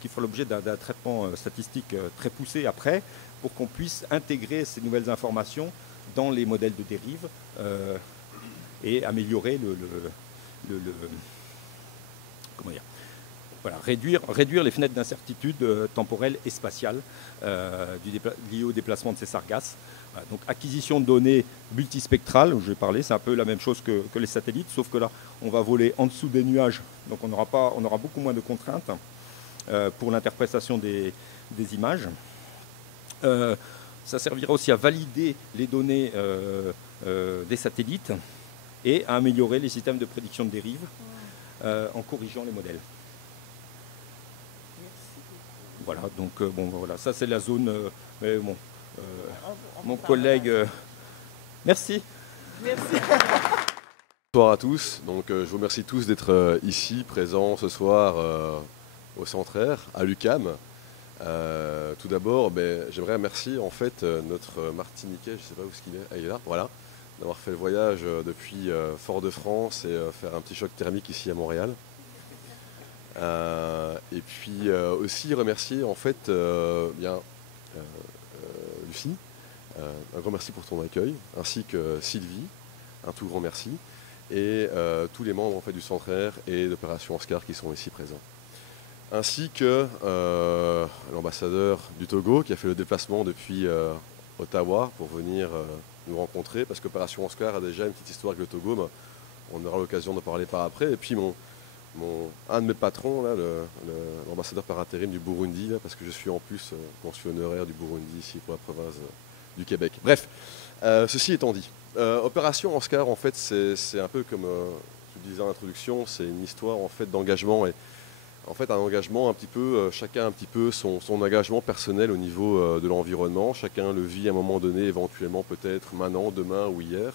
qui fera l'objet d'un traitement statistique très poussé après, pour qu'on puisse intégrer ces nouvelles informations dans les modèles de dérive et améliorer comment dire, voilà, réduire les fenêtres d'incertitude temporelle et spatiale liées au déplacement de ces sargasses. Donc acquisition de données multispectrales, je vais parler, c'est un peu la même chose que les satellites, sauf que là, on va voler en dessous des nuages, donc on aura beaucoup moins de contraintes pour l'interprétation des images. Ça servira aussi à valider les données des satellites et à améliorer les systèmes de prédiction de dérive en corrigeant les modèles. Voilà, donc voilà, ça c'est la zone. Mais bon, mon collègue. Merci. Merci. Bonsoir à tous. Donc, je vous remercie tous d'être ici, présents ce soir au Centraire, à l'UQAM. Tout d'abord, j'aimerais remercier en fait notre Martiniquais, je ne sais pas où est-ce qu'il est, il est là, voilà, d'avoir fait le voyage depuis Fort-de-France et faire un petit choc thermique ici à Montréal. Et puis aussi remercier en fait Lucie, un grand merci pour ton accueil, ainsi que Sylvie, un tout grand merci, et tous les membres en fait, du Centraire et d'Opération Oscar qui sont ici présents. Ainsi que l'ambassadeur du Togo qui a fait le déplacement depuis Ottawa pour venir nous rencontrer, parce qu'Opération Oscar a déjà une petite histoire avec le Togo, mais on aura l'occasion d'en parler par après. Et puis un de mes patrons, l'ambassadeur par intérim du Burundi, là, parce que je suis en plus consul honoraire du Burundi ici pour la province du Québec. Bref, ceci étant dit, Opération Oscar, en fait, c'est un peu comme je disais en introduction, c'est une histoire en fait d'engagement et en fait un engagement un petit peu, chacun un petit peu son engagement personnel au niveau de l'environnement. Chacun le vit à un moment donné, éventuellement peut-être maintenant, demain ou hier.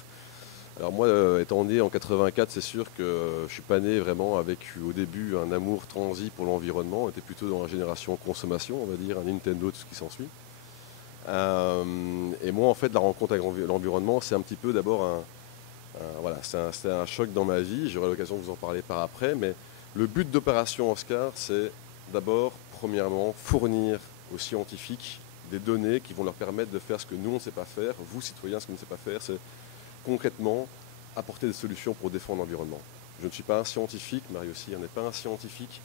Alors moi, étant né en 84, c'est sûr que je ne suis pas né vraiment avec au début un amour transi pour l'environnement. On était plutôt dans la génération consommation, on va dire, un Nintendo, tout ce qui s'ensuit. Et moi, en fait, la rencontre avec l'environnement, c'est un petit peu d'abord voilà, c'est un choc dans ma vie. J'aurai l'occasion de vous en parler par après. Mais le but d'Opération Oscar, c'est d'abord, premièrement, fournir aux scientifiques des données qui vont leur permettre de faire ce que nous, on ne sait pas faire. Vous, citoyens, ce que vous ne savez pas faire, c'est concrètement apporter des solutions pour défendre l'environnement. Je ne suis pas un scientifique, Mario Cyr n'est pas un scientifique.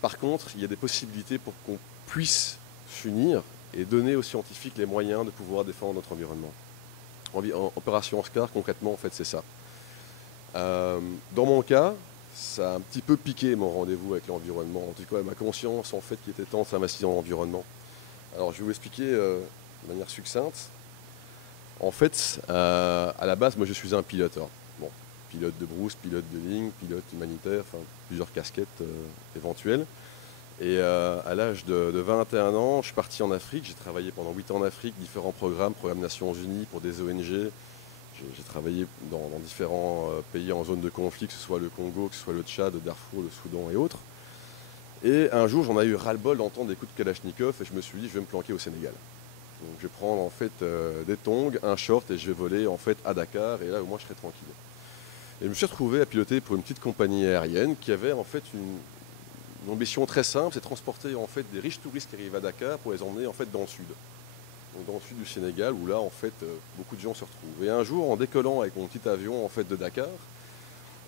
Par contre, il y a des possibilités pour qu'on puisse s'unir et donner aux scientifiques les moyens de pouvoir défendre notre environnement. En Opération Oscar, concrètement, en fait, c'est ça. Dans mon cas, ça a un petit peu piqué mon rendez-vous avec l'environnement. En tout cas, ma conscience, en fait, qu'il était temps de s'investir dans l'environnement. Alors, je vais vous expliquer de manière succincte. En fait, à la base, moi, je suis un pilote. Alors, bon, pilote de brousse, pilote de ligne, pilote humanitaire, enfin, plusieurs casquettes éventuelles. Et à l'âge de 21 ans, je suis parti en Afrique. J'ai travaillé pendant 8 ans en Afrique, différents programmes Nations Unies pour des ONG. J'ai travaillé dans différents pays en zone de conflit, que ce soit le Congo, que ce soit le Tchad, le Darfour, le Soudan et autres. Et un jour, j'en ai eu ras-le-bol d'entendre des coups de Kalachnikov et je me suis dit, je vais me planquer au Sénégal. Donc, je vais prendre en fait des tongs, un short et je vais voler en fait à Dakar et là au moins je serai tranquille. Et je me suis retrouvé à piloter pour une petite compagnie aérienne qui avait en fait une ambition très simple, c'est transporter en fait des riches touristes qui arrivent à Dakar pour les emmener en fait dans le sud. Donc dans le sud du Sénégal où là en fait beaucoup de gens se retrouvent. Et un jour en décollant avec mon petit avion en fait de Dakar,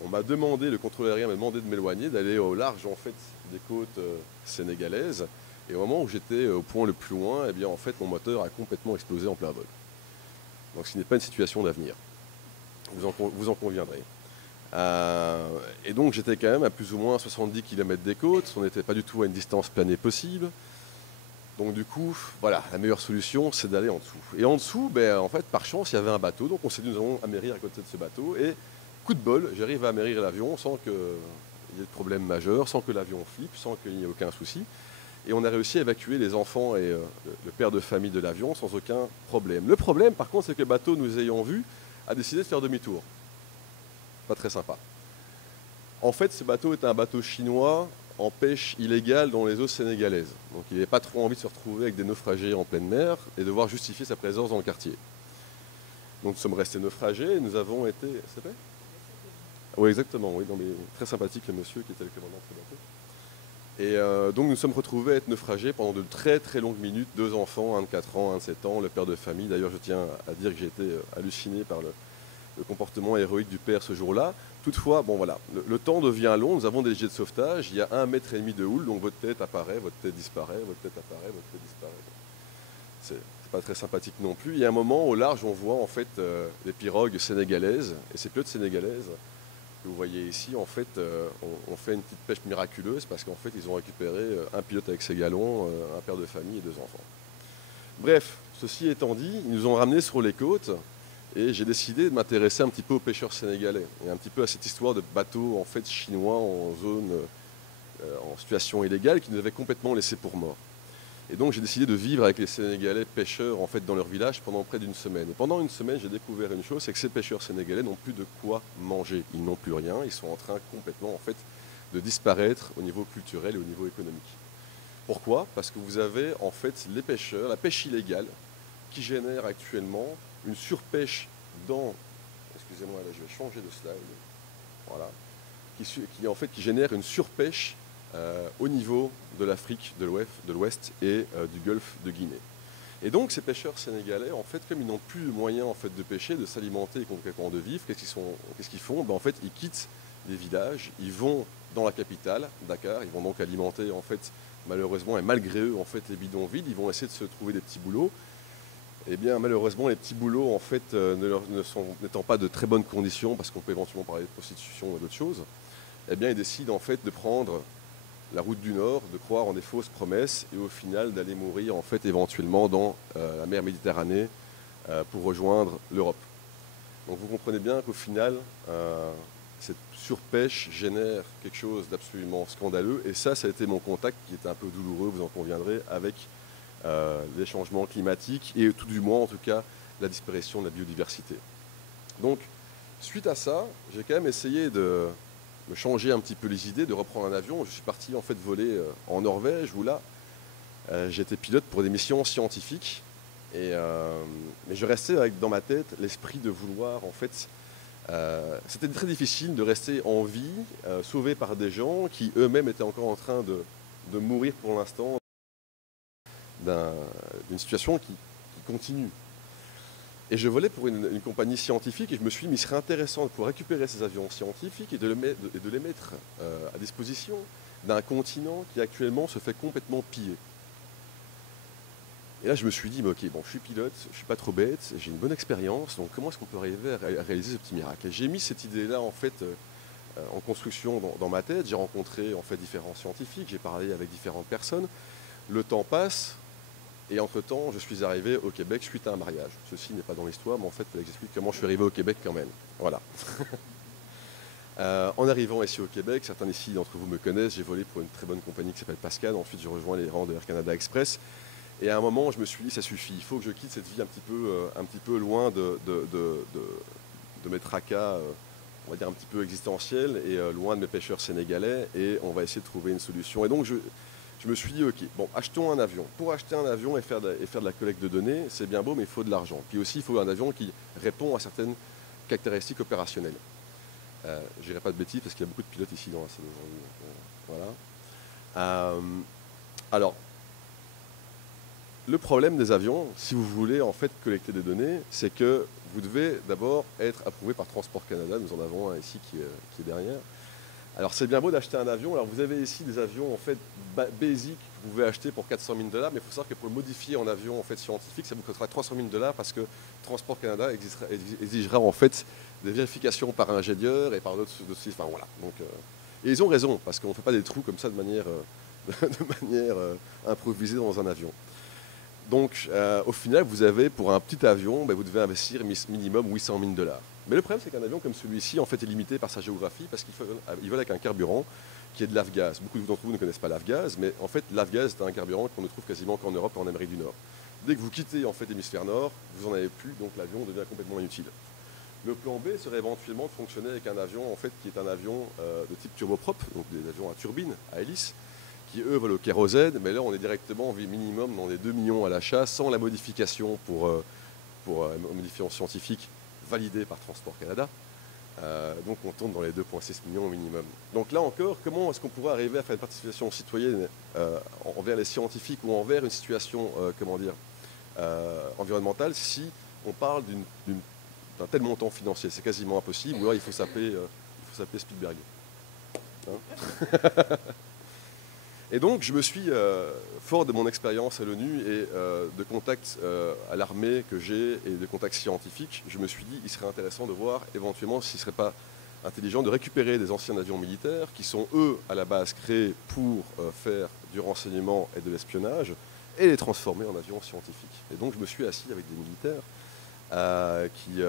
on m'a demandé, le contrôleur aérien m'a demandé de m'éloigner, d'aller au large en fait des côtes sénégalaises. Et au moment où j'étais au point le plus loin, eh bien en fait mon moteur a complètement explosé en plein vol. Donc ce n'est pas une situation d'avenir. Vous en conviendrez. Et donc j'étais quand même à plus ou moins 70 km des côtes, on n'était pas du tout à une distance planée possible. Donc du coup, voilà, la meilleure solution, c'est d'aller en dessous. Et en dessous, ben, en fait, par chance, il y avait un bateau, donc on s'est dit, nous allons amérir à côté de ce bateau. Et coup de bol, j'arrive à amérir l'avion sans qu'il y ait de problème majeur, sans que l'avion flippe, sans qu'il n'y ait aucun souci. Et on a réussi à évacuer les enfants et le père de famille de l'avion sans aucun problème. Le problème, par contre, c'est que le bateau, nous ayant vu, a décidé de faire demi-tour. Pas très sympa. En fait, ce bateau est un bateau chinois en pêche illégale dans les eaux sénégalaises. Donc il n'avait pas trop envie de se retrouver avec des naufragés en pleine mer et devoir justifier sa présence dans le quartier. Donc nous sommes restés naufragés et nous avons été... C'est vrai ? Oui, exactement. Oui, non, mais très sympathique le monsieur qui était le commandant de ce bateau. Et donc nous nous sommes retrouvés à être naufragés pendant de très très longues minutes, 2 enfants, un de 4 ans, un de 7 ans, le père de famille. D'ailleurs, je tiens à dire que j'ai été halluciné par le comportement héroïque du père ce jour-là. Toutefois, bon voilà, le temps devient long, nous avons des jets de sauvetage, il y a 1,5 mètre de houle, donc votre tête apparaît, votre tête disparaît, votre tête apparaît, votre tête disparaît. C'est pas très sympathique non plus. Il y a un moment, au large, on voit en fait des pirogues sénégalaises, et ces pilotes sénégalaises que vous voyez ici, en fait, ont fait une petite pêche miraculeuse, parce qu'en fait, ils ont récupéré un pilote avec ses galons, un père de famille et 2 enfants. Bref, ceci étant dit, ils nous ont ramenés sur les côtes, et j'ai décidé de m'intéresser un petit peu aux pêcheurs sénégalais et un petit peu à cette histoire de bateaux en fait chinois en zone, en situation illégale qui nous avaient complètement laissés pour morts. Et donc j'ai décidé de vivre avec les Sénégalais pêcheurs en fait dans leur village pendant près d'une semaine. Et pendant une semaine, j'ai découvert une chose, c'est que ces pêcheurs sénégalais n'ont plus de quoi manger. Ils n'ont plus rien. Ils sont en train complètement en fait de disparaître au niveau culturel et au niveau économique. Pourquoi ? Parce que vous avez en fait les pêcheurs, la pêche illégale, qui génère actuellement une surpêche dans, excusez-moi, là je vais changer de slide, voilà, qui génère une surpêche au niveau de l'Afrique de l'Ouest et du golfe de Guinée. Et donc ces pêcheurs sénégalais, en fait, comme ils n'ont plus de moyens en fait de pêcher, de s'alimenter et concrètement de vivre, qu'est-ce qu'ils font ? Ben, en fait, ils quittent les villages, ils vont dans la capitale, Dakar, ils vont donc alimenter en fait malheureusement et malgré eux en fait les bidonvilles, ils vont essayer de se trouver des petits boulots. Eh bien, malheureusement, les petits boulots, en fait, n'étant pas de très bonnes conditions, parce qu'on peut éventuellement parler de prostitution et d'autres choses, eh bien, ils décident, en fait, de prendre la route du Nord, de croire en des fausses promesses, et au final, d'aller mourir, en fait, éventuellement dans la mer Méditerranée pour rejoindre l'Europe. Donc, vous comprenez bien qu'au final, cette surpêche génère quelque chose d'absolument scandaleux, et ça a été mon contact, qui était un peu douloureux, vous en conviendrez, avec les changements climatiques et tout du moins en tout cas la disparition de la biodiversité. Donc suite à ça, j'ai quand même essayé de me changer un petit peu les idées, de reprendre un avion. Je suis parti en fait voler en Norvège, où là, j'étais pilote pour des missions scientifiques. Mais je restais avec dans ma tête l'esprit de vouloir, en fait, c'était très difficile de rester en vie, sauvé par des gens qui eux-mêmes étaient encore en train de mourir pour l'instant d'une situation qui continue. Et je volais pour une compagnie scientifique et je me suis dit, mais il serait intéressant pour récupérer ces avions scientifiques et de les mettre à disposition d'un continent qui actuellement se fait complètement piller. Et là, je me suis dit, mais ok, bon, je suis pilote, je ne suis pas trop bête, j'ai une bonne expérience, donc comment est-ce qu'on peut arriver à réaliser ce petit miracle? Et j'ai mis cette idée-là, en fait, en construction dans ma tête. J'ai rencontré, en fait, différents scientifiques, j'ai parlé avec différentes personnes. Le temps passe, et entre-temps, je suis arrivé au Québec suite à un mariage. Ceci n'est pas dans l'histoire, mais en fait, il fallait que j'explique comment je suis arrivé au Québec quand même. Voilà. En arrivant ici au Québec, certains ici d'entre vous me connaissent, j'ai volé pour une très bonne compagnie qui s'appelle Pascal. Ensuite, j'ai rejoint les rangs de Air Canada Express. Et à un moment, je me suis dit, ça suffit, il faut que je quitte cette vie un petit peu loin de mes tracas, on va dire un petit peu existentiels, et loin de mes pêcheurs sénégalais, et on va essayer de trouver une solution. Et donc, je me suis dit, ok, bon, achetons un avion. Pour acheter un avion et faire de la collecte de données, c'est bien beau, mais il faut de l'argent. Puis aussi, il faut un avion qui répond à certaines caractéristiques opérationnelles. Je dirais pas de bêtises, parce qu'il y a beaucoup de pilotes ici dans la salle aujourd'hui. Voilà. Alors, le problème des avions, si vous voulez en fait collecter des données, c'est que vous devez d'abord être approuvé par Transport Canada. Nous en avons un ici qui est derrière. Alors c'est bien beau d'acheter un avion. Alors vous avez ici des avions en fait basic que vous pouvez acheter pour 400 000 $, mais il faut savoir que pour le modifier en avion en fait scientifique, ça vous coûtera 300 000 $ parce que Transport Canada exigera en fait des vérifications par ingénieur et par d'autres. Enfin voilà. Donc, et ils ont raison parce qu'on ne fait pas des trous comme ça de manière improvisée dans un avion. Donc, au final, vous avez, pour un petit avion, vous devez investir minimum 800 000 $. Mais le problème, c'est qu'un avion comme celui-ci, en fait, est limité par sa géographie parce qu'il vole avec un carburant qui est de l'Avgaz. Beaucoup d'entre vous ne connaissent pas l'Avgaz, mais en fait, l'Avgaz, c'est un carburant qu'on ne trouve quasiment qu'en Europe et en Amérique du Nord. Dès que vous quittez, en fait, l'hémisphère nord, vous n'en avez plus, donc l'avion devient complètement inutile. Le plan B serait éventuellement de fonctionner avec un avion, en fait, qui est un avion de type turboprop, donc des avions à turbine, à hélice, qui eux volent au kérosène, mais là on est directement minimum dans les 2 millions à l'achat, sans la modification pour modification scientifique validée par Transport Canada. Donc on tourne dans les 2,6 millions au minimum. Donc là encore, comment est-ce qu'on pourrait arriver à faire une participation citoyenne envers les scientifiques ou envers une situation environnementale si on parle d'un tel montant financier? C'est quasiment impossible, ou alors il faut s'appeler Spielberg. Hein? Et donc, je me suis, fort de mon expérience à l'ONU et de contacts à l'armée que j'ai et de contacts scientifiques, je me suis dit qu'il serait intéressant de voir éventuellement s'il ne serait pas intelligent de récupérer des anciens avions militaires qui sont, eux, à la base créés pour faire du renseignement et de l'espionnage et les transformer en avions scientifiques. Et donc, je me suis assis avec des militaires qui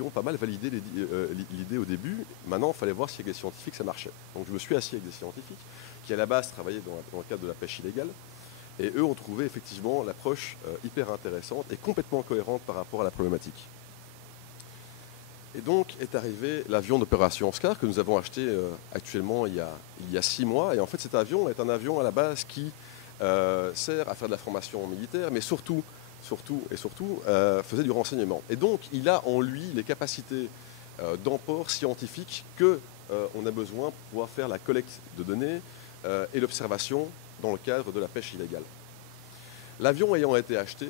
ont pas mal validé l'idée au début. Maintenant, il fallait voir si avec des scientifiques ça marchait. Donc je me suis assis avec des scientifiques qui à la base travaillaient dans le cadre de la pêche illégale. Et eux ont trouvé effectivement l'approche hyper intéressante et complètement cohérente par rapport à la problématique. Et donc est arrivé l'avion d'opération Oscar que nous avons acheté actuellement il y a 6 mois. Et en fait cet avion est un avion à la base qui sert à faire de la formation militaire, mais surtout faisait du renseignement. Et donc, il a en lui les capacités d'emport scientifique qu'on a besoin pour pouvoir faire la collecte de données et l'observation dans le cadre de la pêche illégale. L'avion ayant été acheté,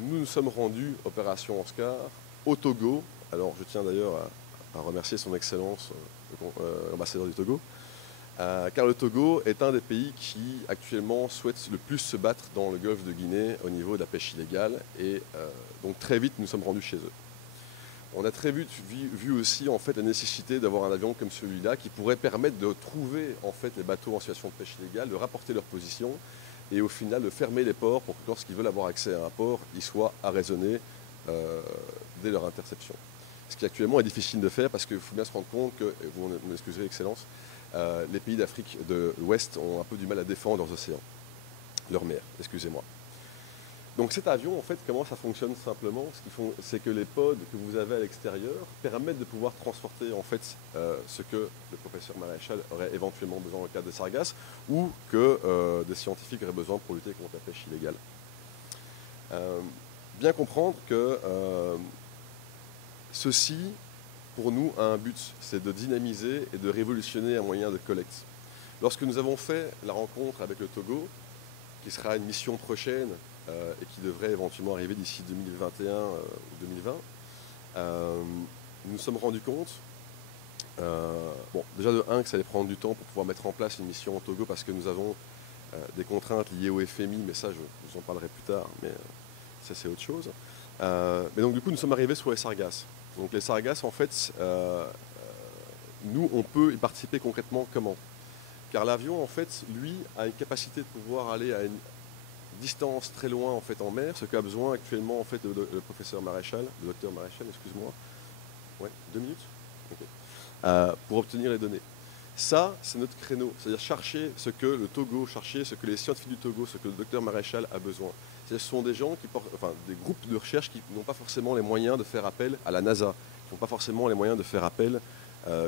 nous nous sommes rendus, opération Oscar, au Togo. Alors, je tiens d'ailleurs à remercier son Excellence, l'ambassadeur du Togo, car le Togo est un des pays qui actuellement souhaite le plus se battre dans le golfe de Guinée au niveau de la pêche illégale. Et donc très vite, nous sommes rendus chez eux. On a très vite vu aussi en fait, la nécessité d'avoir un avion comme celui-là qui pourrait permettre de trouver en fait, les bateaux en situation de pêche illégale, de rapporter leur position et au final de fermer les ports pour que lorsqu'ils veulent avoir accès à un port, ils soient arraisonnés dès leur interception. Ce qui actuellement est difficile de faire parce qu'il faut bien se rendre compte que, vous m'excuserez, Excellence, les pays d'Afrique de l'Ouest ont un peu du mal à défendre leurs océans, leurs mers, excusez-moi. Donc cet avion, en fait, comment ça fonctionne simplement? C'est que les pods que vous avez à l'extérieur permettent de pouvoir transporter en fait ce que le professeur Maréchal aurait éventuellement besoin en cas de sargasses ou que des scientifiques auraient besoin pour lutter contre la pêche illégale. Bien comprendre que ceci, pour nous, a un but, c'est de dynamiser et de révolutionner un moyen de collecte. Lorsque nous avons fait la rencontre avec le Togo, qui sera une mission prochaine et qui devrait éventuellement arriver d'ici 2021 ou 2020, nous nous sommes rendus compte, bon, déjà de un, que ça allait prendre du temps pour pouvoir mettre en place une mission au Togo parce que nous avons des contraintes liées au FMI, mais ça, je vous en parlerai plus tard, mais ça, c'est autre chose. Mais donc, du coup, nous sommes arrivés sur les sargasses. Donc, les sargasses, en fait, nous, on peut y participer concrètement comment? Car l'avion, en fait, lui, a une capacité de pouvoir aller à une distance très loin, en fait, en mer, ce qu'a besoin actuellement, en fait, le professeur Maréchal, le docteur Maréchal, excuse-moi. Ouais, 2 minutes okay. Pour obtenir les données. Ça, c'est notre créneau. C'est-à-dire chercher ce que le Togo, chercher ce que les scientifiques du Togo, ce que le docteur Maréchal a besoin. Ce sont des gens qui portent, enfin, des groupes de recherche qui n'ont pas forcément les moyens de faire appel à la NASA, qui n'ont pas forcément les moyens de faire appel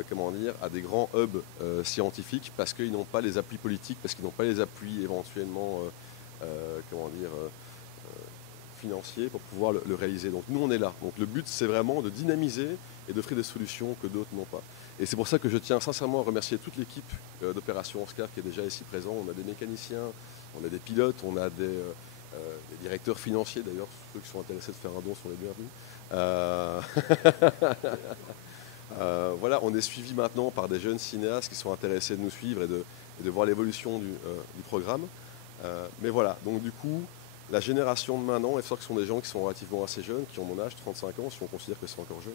comment dire, à des grands hubs scientifiques parce qu'ils n'ont pas les appuis politiques, parce qu'ils n'ont pas les appuis éventuellement comment dire, financiers pour pouvoir le réaliser. Donc nous, on est là. Donc le but, c'est vraiment de dynamiser et d'offrir des solutions que d'autres n'ont pas. Et c'est pour ça que je tiens sincèrement à remercier toute l'équipe d'Opération Oscar qui est déjà ici présent. On a des mécaniciens, on a des pilotes, on a des directeurs financiers d'ailleurs. Ceux qui sont intéressés de faire un don sont les bienvenus. Voilà, on est suivi maintenant par des jeunes cinéastes qui sont intéressés de nous suivre et de voir l'évolution du programme. Mais voilà, donc du coup, la génération de maintenant, il faut que ce sont des gens qui sont relativement assez jeunes, qui ont mon âge, 35 ans, si on considère que c'est encore jeune.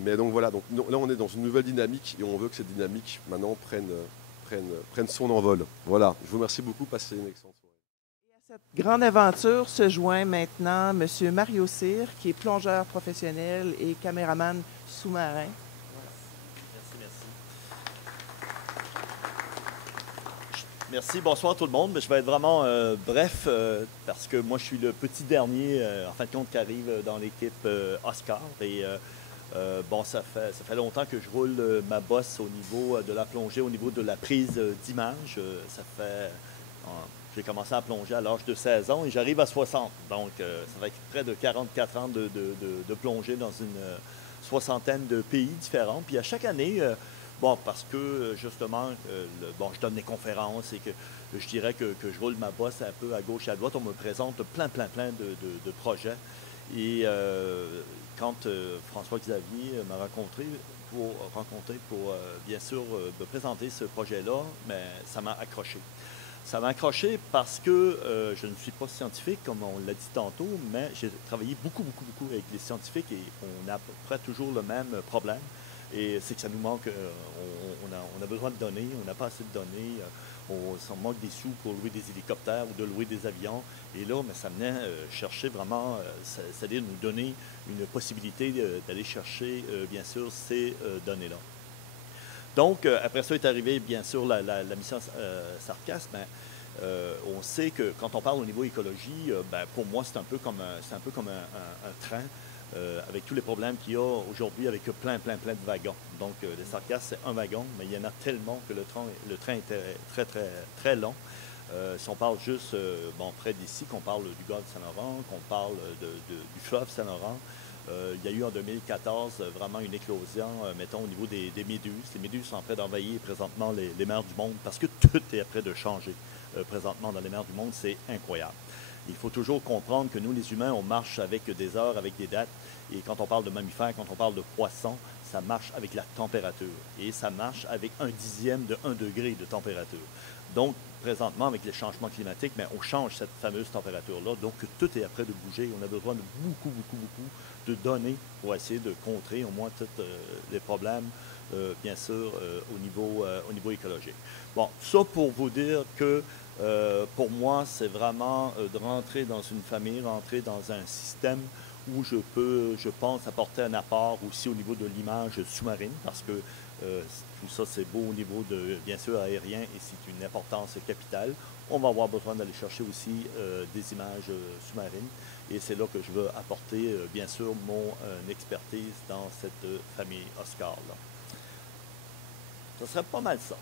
Mais donc voilà, donc là on est dans une nouvelle dynamique et on veut que cette dynamique maintenant prenne son envol. Voilà, je vous remercie beaucoup, passez une excellente soirée. À cette grande aventure se joint maintenant M. Mario Cyr, qui est plongeur professionnel et caméraman sous-marin. Merci, bonsoir tout le monde. Je vais être vraiment bref parce que moi je suis le petit dernier en fin de compte qui arrive dans l'équipe Oscar. Et bon, ça fait longtemps que je roule ma bosse au niveau de la plongée, au niveau de la prise d'image. J'ai commencé à plonger à l'âge de 16 ans et j'arrive à 60. Donc ça va être près de 44 ans de plongée dans une soixantaine de pays différents. Puis à chaque année, bon, parce que justement, bon, je donne des conférences et que je dirais que je roule ma bosse un peu à gauche et à droite, on me présente plein de projets. Et quand François-Xavier m'a rencontré pour bien sûr me présenter ce projet-là, mais ça m'a accroché. Ça m'a accroché parce que je ne suis pas scientifique, comme on l'a dit tantôt, mais j'ai travaillé beaucoup avec les scientifiques et on a à peu près toujours le même problème. Et c'est que ça nous manque, on a besoin de données, on n'a pas assez de données, on manque des sous pour louer des hélicoptères ou de louer des avions. Et là, mais ça venait chercher vraiment, c'est-à-dire nous donner une possibilité d'aller chercher, bien sûr, ces données-là. Donc, après ça est arrivé, bien sûr, la mission Sargasses. On sait que quand on parle au niveau écologie, pour moi, c'est un peu comme un train avec tous les problèmes qu'il y a aujourd'hui avec plein de wagons. Donc, les Sargasses, c'est un wagon, mais il y en a tellement que le train est très long. Si on parle juste, bon, près d'ici, qu'on parle du golfe Saint-Laurent, qu'on parle du fleuve Saint-Laurent, il y a eu en 2014 vraiment une éclosion, mettons, au niveau des méduses. Les méduses sont en train d'envahir présentement les mers du monde parce que tout est prêt de changer présentement dans les mers du monde. C'est incroyable. Il faut toujours comprendre que nous, les humains, on marche avec des heures, avec des dates. Et quand on parle de mammifères, quand on parle de poissons, ça marche avec la température. Et ça marche avec 1/10 de 1 degré de température. Donc, présentement, avec les changements climatiques, mais on change cette fameuse température-là. Donc, tout est prêt de bouger. On a besoin de beaucoup de données pour essayer de contrer au moins tous les problèmes, bien sûr, au niveau écologique. Bon, ça pour vous dire que pour moi, c'est vraiment de rentrer dans une famille, rentrer dans un système où je peux, je pense, apporter un apport aussi au niveau de l'image sous-marine, parce que tout ça, c'est beau au niveau de, bien sûr, aérien, et c'est une importance capitale. On va avoir besoin d'aller chercher aussi des images sous-marines, et c'est là que je veux apporter, bien sûr, mon expertise dans cette famille Oscar-là. Ce serait pas mal ça.